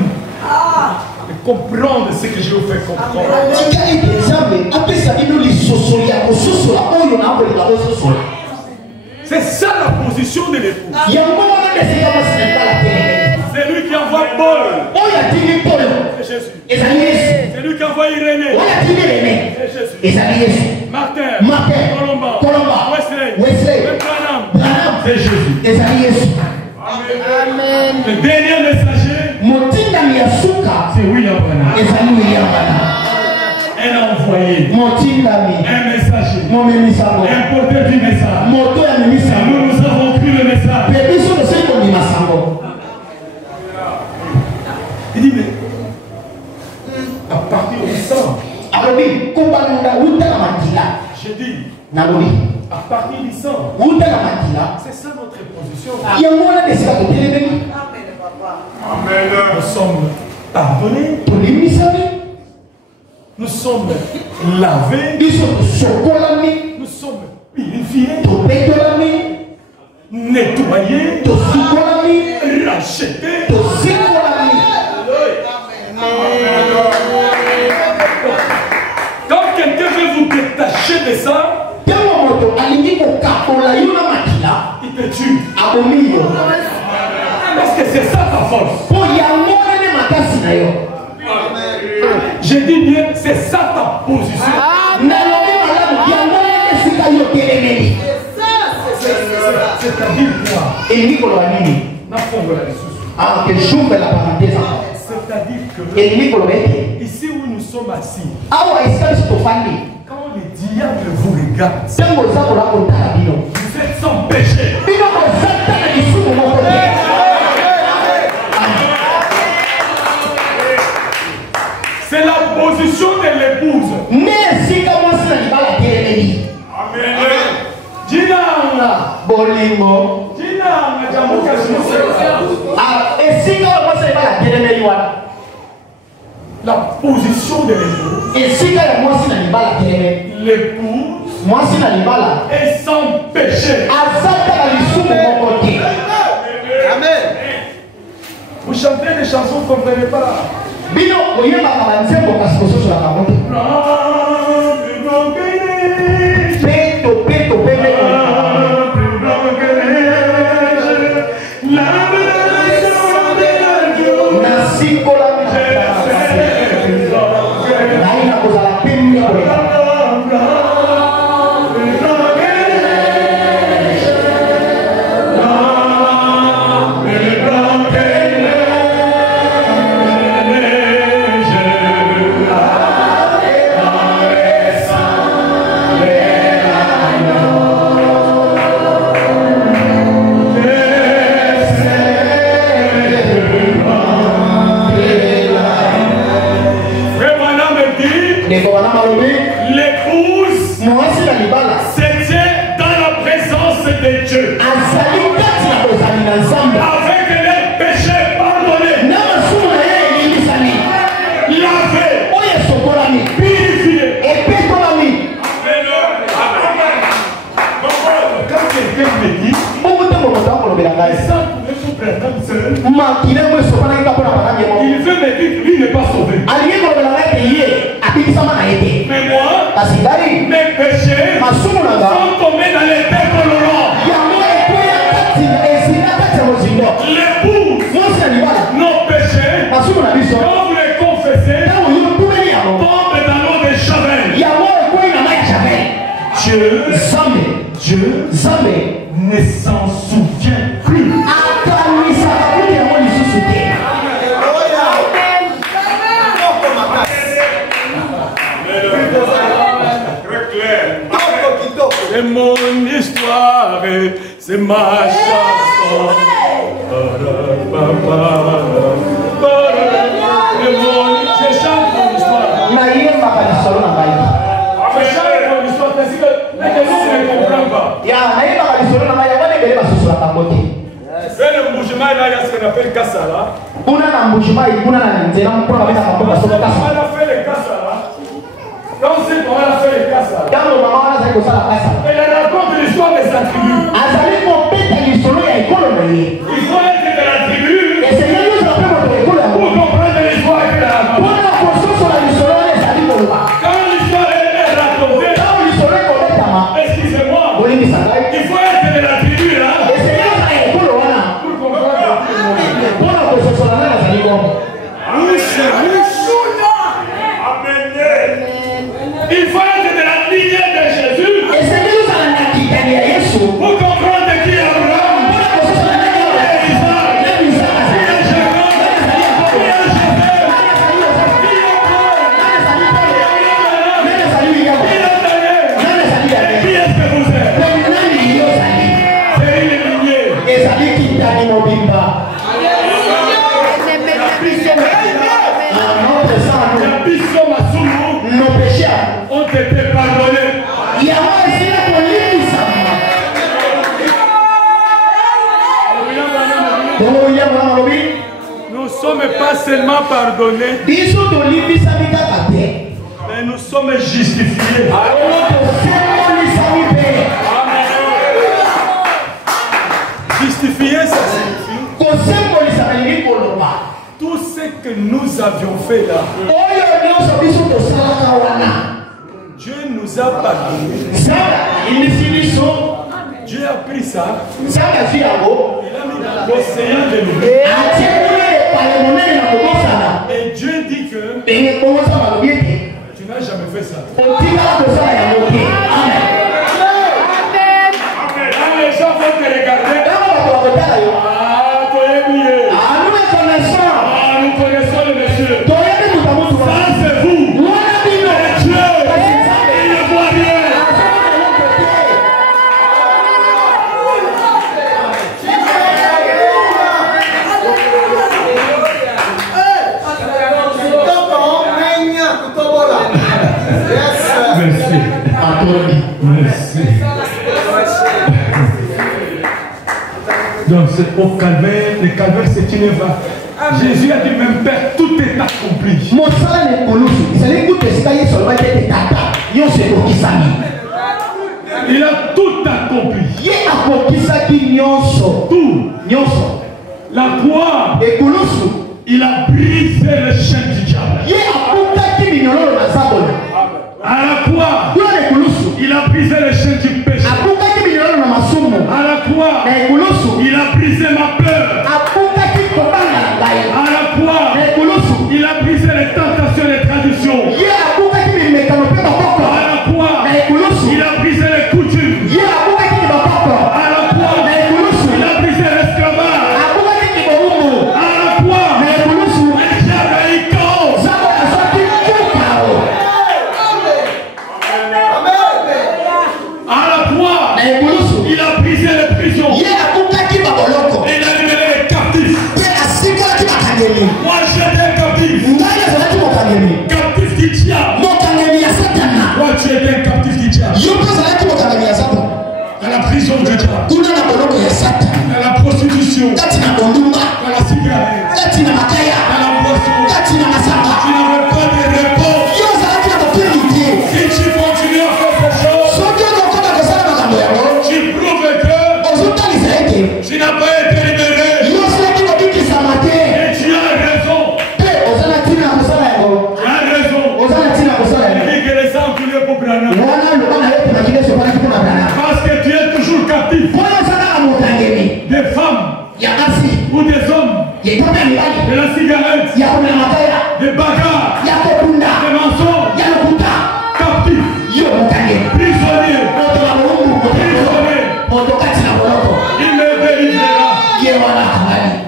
de comprendre ce que je vous fais comprendre. C'est ça la position de l'épouse. C'est lui qui envoie Paul. C'est Jésus. C'est lui qui envoie Irénée. C'est Jésus. Martin. Colomba. Wesley. Branham. C'est Jésus. Amen. Le dernier messager, c'est William Branham. Un envoyé, un messager, un porteur du message. Nous avons cru le message. Il dit, mais à partir de ça, j'ai dit, à partir du sang, c'est ça notre position. Amen. Nous sommes pardonnés. Nous sommes lavés. Nous sommes purifiés. Nettoyés. Rachetés. Quand quelqu'un veut vous détacher de ça, il te tue. Parce que c'est ça ta force. J'ai dit bien, c'est ça ta position. C'est-à-dire quoi? C'est-à-dire que ici où nous sommes assis, quand le diable vous regarde, vous êtes sans péché. C'est la position de l'épouse. La position de l'épouse. L'épouse est sans péché. Amen. Vous chantez des chansons, vous ne comprenez pas. Il veut me dire que lui n'est pas sauvé. Mais moi, mes péchés sont tombés dans les terres colorants. L'épouse, nos péchés, quand vous les confessez, tombent dans l'eau de Javel. Dieu ne s'en souvient plus. C'est mon histoire, c'est ma chanson. Je chante mon histoire. Je chante mon histoire parce que les gens ne comprennent pas. C'est le mouvement là, il y a ce qu'on appelle Kassala. On a fait le Kassala. Quand c'est qu'on a fait le Kassala, elle raconte l'histoire des attributs. Il faut être de la tribu pour comprendre l'histoire qu'elle raconte. Quand l'histoire est racontée, excusez-moi, il faut être de la tribu là pour comprendre. Il faut être de la lignée de Jésus pour comprendre qui est Abraham. Qui est-ce que vous êtes? C'est une lignée. Nos péchés ont été pardonnés. Nous ne sommes pas seulement pardonnés, mais nous sommes justifiés. Justifiés, ça signifie tout ce que nous avions fait là. Dieu nous a pardonné. Dieu a pris ça. Il a mis dans l'océan de nous. Et Dieu dit que tu n'as jamais fait ça. Quand les gens vont te regarder, nous connaissons le monsieur. Ça c'est vous. Dieu, il ne voit rien. Merci. Merci. Donc c'est au calvaire, le calvaire c'est une œuvre. Jésus a dit même Père, tout est accompli. Il a tout accompli. Tout. La croix, il a brisé le chêne du diable. À la croix, il a brisé le chêne du péché. À la croix, il a brisé ma peur. À la croix, il a brisé les tentations et les traditions. À la croix, il a brisé les coutumes. À la croix, il a brisé l'esclavage. À la croix, il de la cigarette, des bagarres, des mensonges, captifs, prisonniers, qui me délivrera,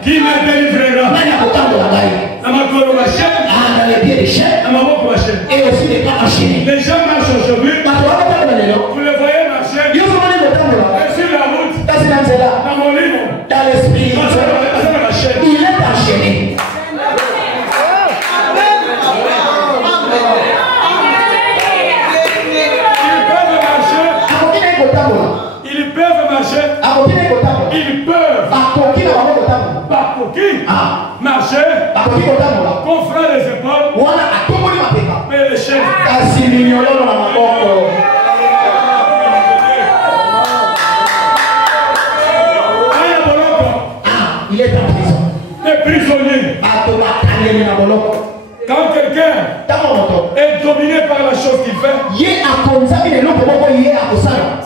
qui me délivrera, dans ma colonne ma chaîne, dans ma boque ma chaîne. Et aussi les pas enchaînés. Les gens marchent aujourd'hui, vous les voyez marcher, et sur la route, dans mon livre, dans l'esprit, dans ma chaîne. il est enchaîné. Ils peuvent marcher, marcher, confrère les épaules, mais les chaînes. Il est en prison. Les prisonniers. Quand quelqu'un est dominé par la chose qu'il fait,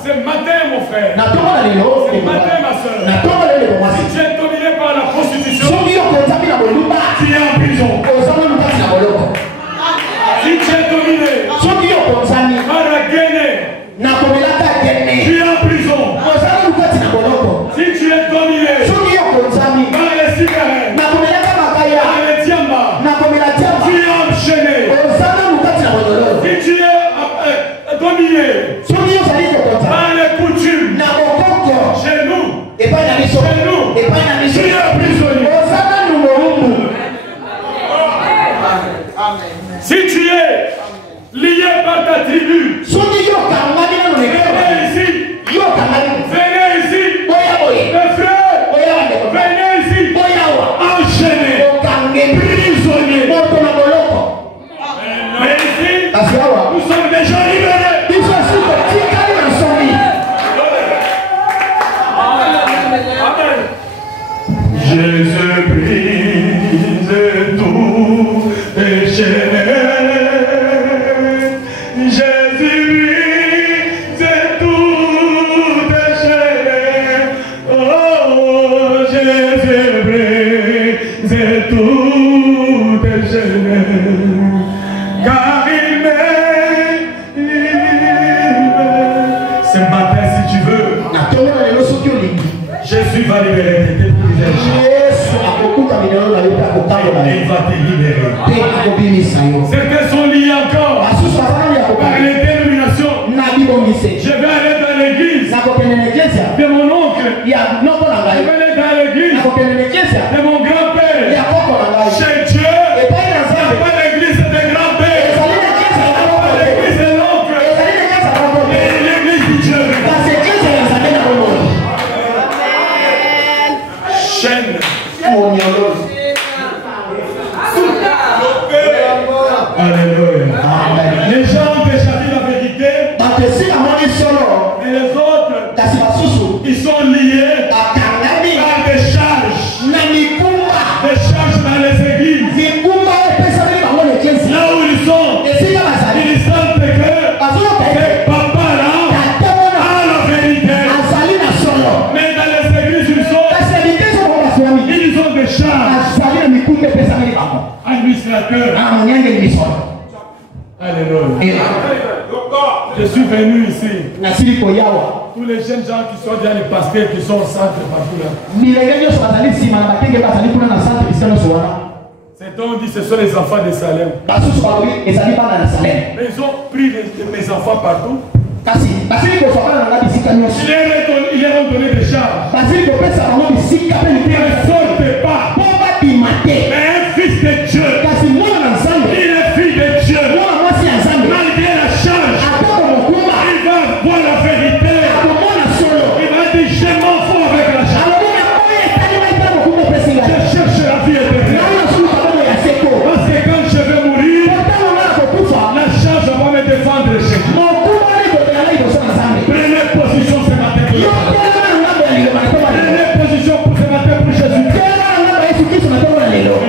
c'est matin mon frère, c'est matin ma soeur. Si tu es dominé par la prostitution, tu es en prison. Si tu es dominé par la guinée, tu es en prison. Si tu es dominé par les cigarettes, par les diamants, tu es enchaîné. Si tu es dominé par les coutumes, chez nous, tu es prisonnier. Si tu es lié par ta tribu, venez ici. Venez ici. Mes frères, venez ici. Enchaîné. Prisonnier. Mais ici, nous sommes déjà libérés. Jésus brise tout déchaîné. Jésus brise tout déchaîné. Oh, Jésus brise tout déchaîné. Car il m'aime. Ce matin, si tu veux, Jésus va libérer tes privilèges. Et il va te libérer. Certains sont liés encore par les dénominations. Je vais aller dans l'église de mon oncle. Je vais aller dans l'église de mon grand-père. Chez Dieu, il n'y a pas l'église de grand-père. Il n'y a pas l'église de l'oncle. Et l'église de Dieu. Chaîne. Alléluia. Les gens ont déjà dit la vérité. Et les autres, ils sont liés par des charges. Des charges dans les églises. Là où ils sont, ils sentent que ces papas-là a la vérité. Mais dans les églises, ils ont des charges. Administrateur. Alléluia. Je suis venu ici. Tous les jeunes gens qui sont déjà les pasteurs qui sont au centre partout là. C'est donc on dit ce sont les enfants de Salem. Mais ils ont pris mes enfants partout. Ils leur ont donné des charges. Ils ne sortent pas. Mais un fils de Dieu, il est fils de Dieu. Malgré la charge, il va voir la vérité. Il va dire je m'en fous avec la charge. Je cherche la vie éternelle. Parce que quand je vais mourir, la charge va me défendre chez Dieu. Prenez position ce matin. Prenez position pour ce matin pour Jésus.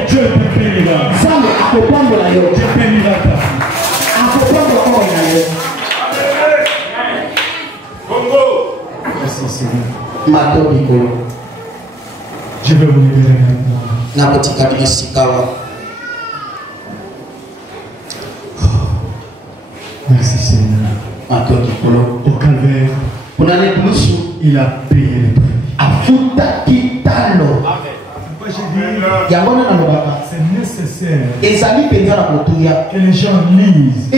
Dieu te bénira. Merci Seigneur. Au calvaire, il a payé le prix. C'est nécessaire que les gens lisent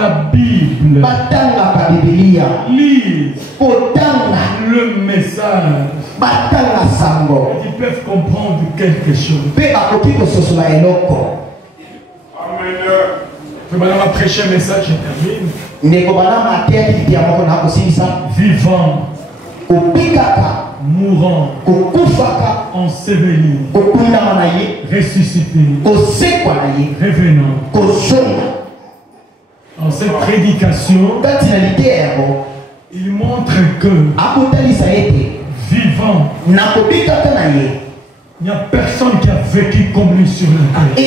la Bible, lisent le message. Ils peuvent comprendre quelque chose. Madame a prêché un message, je termine. Vivant, mourant, enseveli, ressuscité, revenant. En cette prédication, il montre que vivant, il n'y a personne qui a vécu comme lui sur la terre.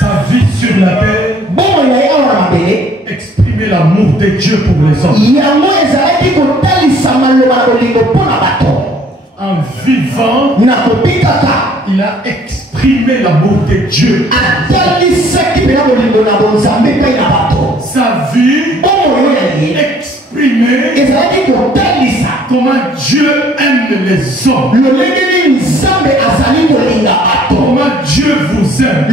Sa vie sur la terre exprimer l'amour de Dieu pour les hommes. En vivant, il a exprimé l'amour de Dieu. Sa vie exprimée comment Dieu aime les hommes. Comment Dieu vous aime.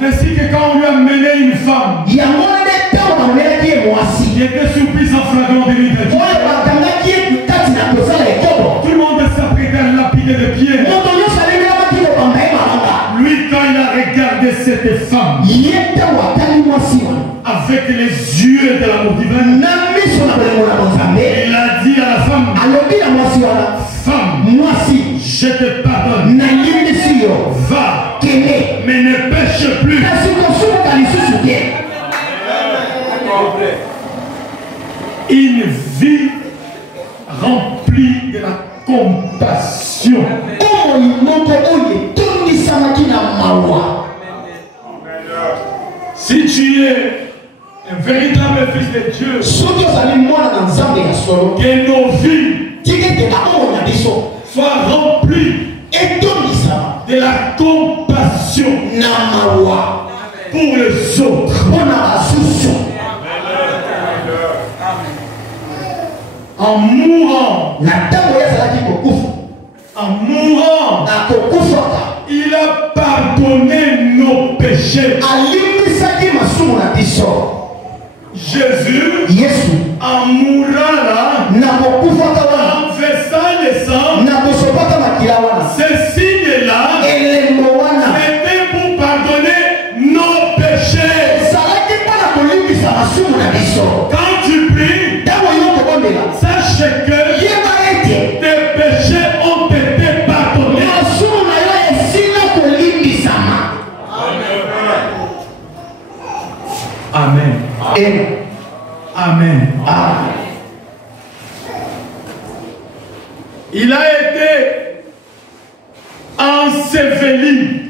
C'est ainsi que quand on lui a mené une femme, il était surpris en flagrant délit de Dieu. Tout le monde s'apprêtait à lapider les pieds. Lui, quand il a regardé cette femme avec les yeux de l'amour divin, il a dit à la femme, femme, je te pardonne, va, mais ne pêche plus. Une vie remplie de la compassion. Si tu es un véritable fils de Dieu, que nos vies soient remplies de la compassion pour les autres. En mourant, il a pardonné nos péchés. Jésus, en mourant là, en versant le sang, ce signe-là était pour pardonner nos péchés. Quand tu pries, sache que tes péchés ont été pardonnés. Amen. Amen. Amen. Il a été enseveli.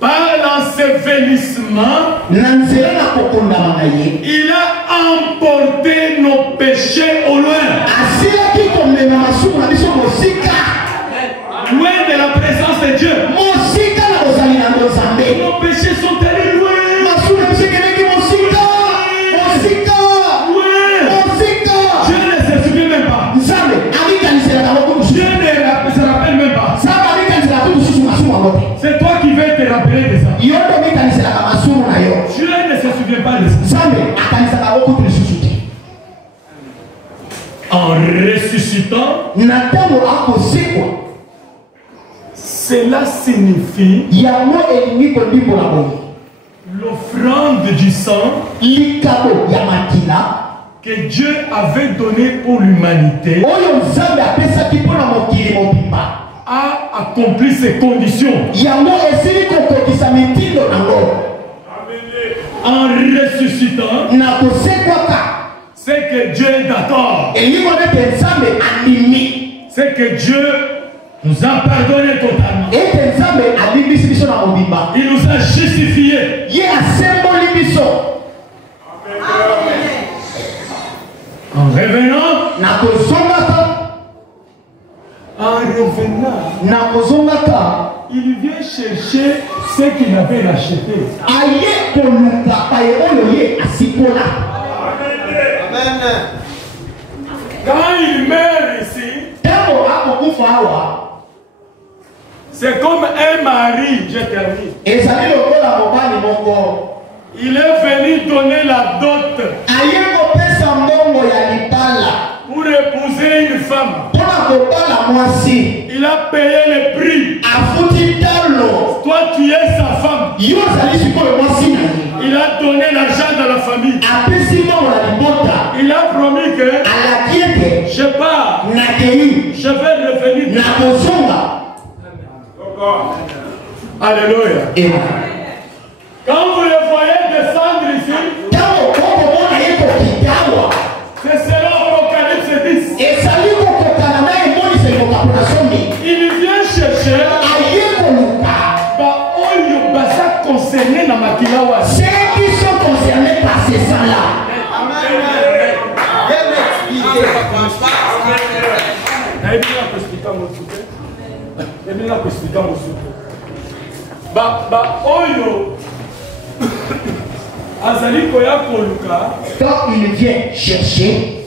Par l'ensevelissement, il a emporté nos péchés au loin. Loin de la présence de Dieu. Nos péchés sont allés loin. Dieu ne se souvient même pas. Dieu ne se rappelle même pas. C'est toi qui veux te rappeler de ça. Dieu ne se souvient pas de ça. En ressuscitant, cela signifie l'offrande du sang que Dieu avait donné pour l'humanité a accompli ses conditions. En ressuscitant, c'est que Dieu est d'accord. C'est que Dieu nous a pardonné totalement. Il nous a justifiés. En revenant. En revenant. Il vient chercher ce qu'il avait acheté. Quand il meurt ici, c'est comme un mari, je termine. Il est venu donner la dot pour épouser une femme. Il a payé le prix. Toi, tu es sa femme. Il a donné l'argent de la famille. Il a promis que je pars. Je vais revenir. Alléluia. Quand vous le voyez descendre ici, c'est selon Apocalypse 10. Il vient chercher concerné dans ma kilawa. Ceux qui sont concernés par ces sangs-là. Quand il vient chercher,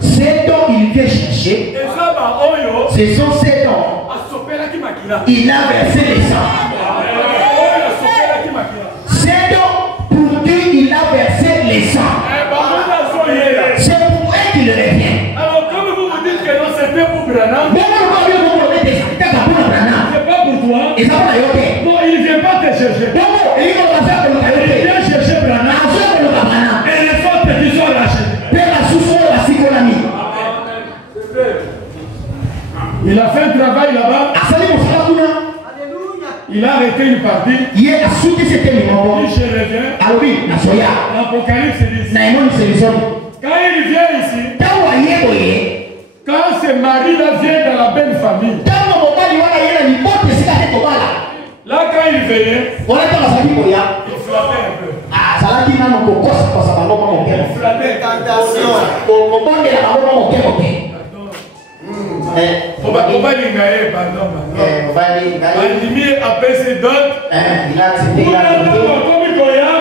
c'est dont il vient chercher, ce sont ces dons il a versé les sangs. C'est dont pour qui il a versé les sangs. C'est pour eux qu'il revient. Alors comme vous vous dites que non, c'était pour Branham, c'est pas pour toi. Et ça va non, il ne vient pas te chercher. Il vient chercher Branham. Et les autres qui sont lâchés. Il a fait un travail là-bas. Il a arrêté une partie. Et je reviens. L'Apocalypse 10. Quand il vient ici, quand ce mari-là vient dans la belle famille, là quand il venait, il flattait un peu.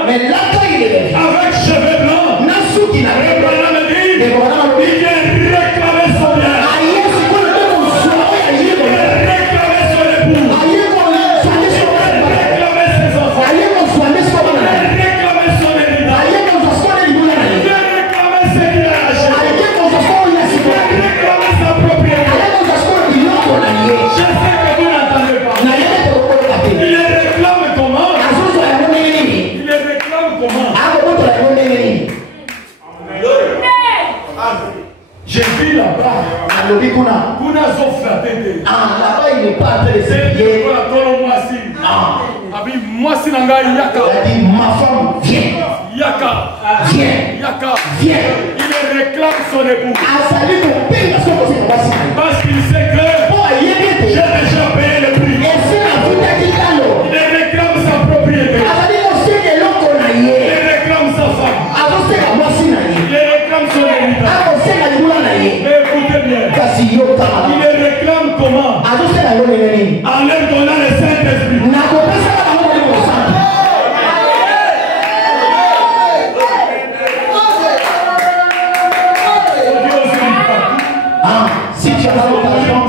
Mais là quand il est avec cheveux blancs, là-bas il n'est pas en train de se plier. Moi si nanga yaka. Il a dit ma femme viens. Yaka. Viens. Yaka. Viens. Il réclame son époux. Parce qu'il sait que j'ai déjà payé le prix. Il réclame sa propriété. Il réclame sa femme. Il réclame son héritage. Mais écoutez bien. Il les réclame comment? En leur donnant le Saint-Esprit. Si tu as l'occasion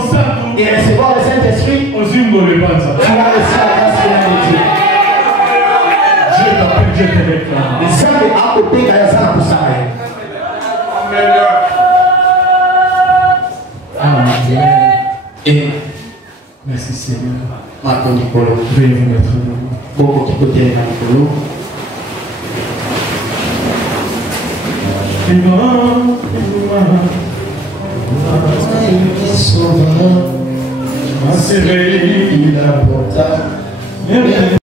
de recevoir le Saint-Esprit, tu vas recevoir la grâce de Dieu. Je te réclame. Le Saint-Esprit a côté de la salle pour ça. Et merci Seigneur. Maintenant, Nicolo. Veuillez vous mettre beaucoup qui côté de Nicolo. Il a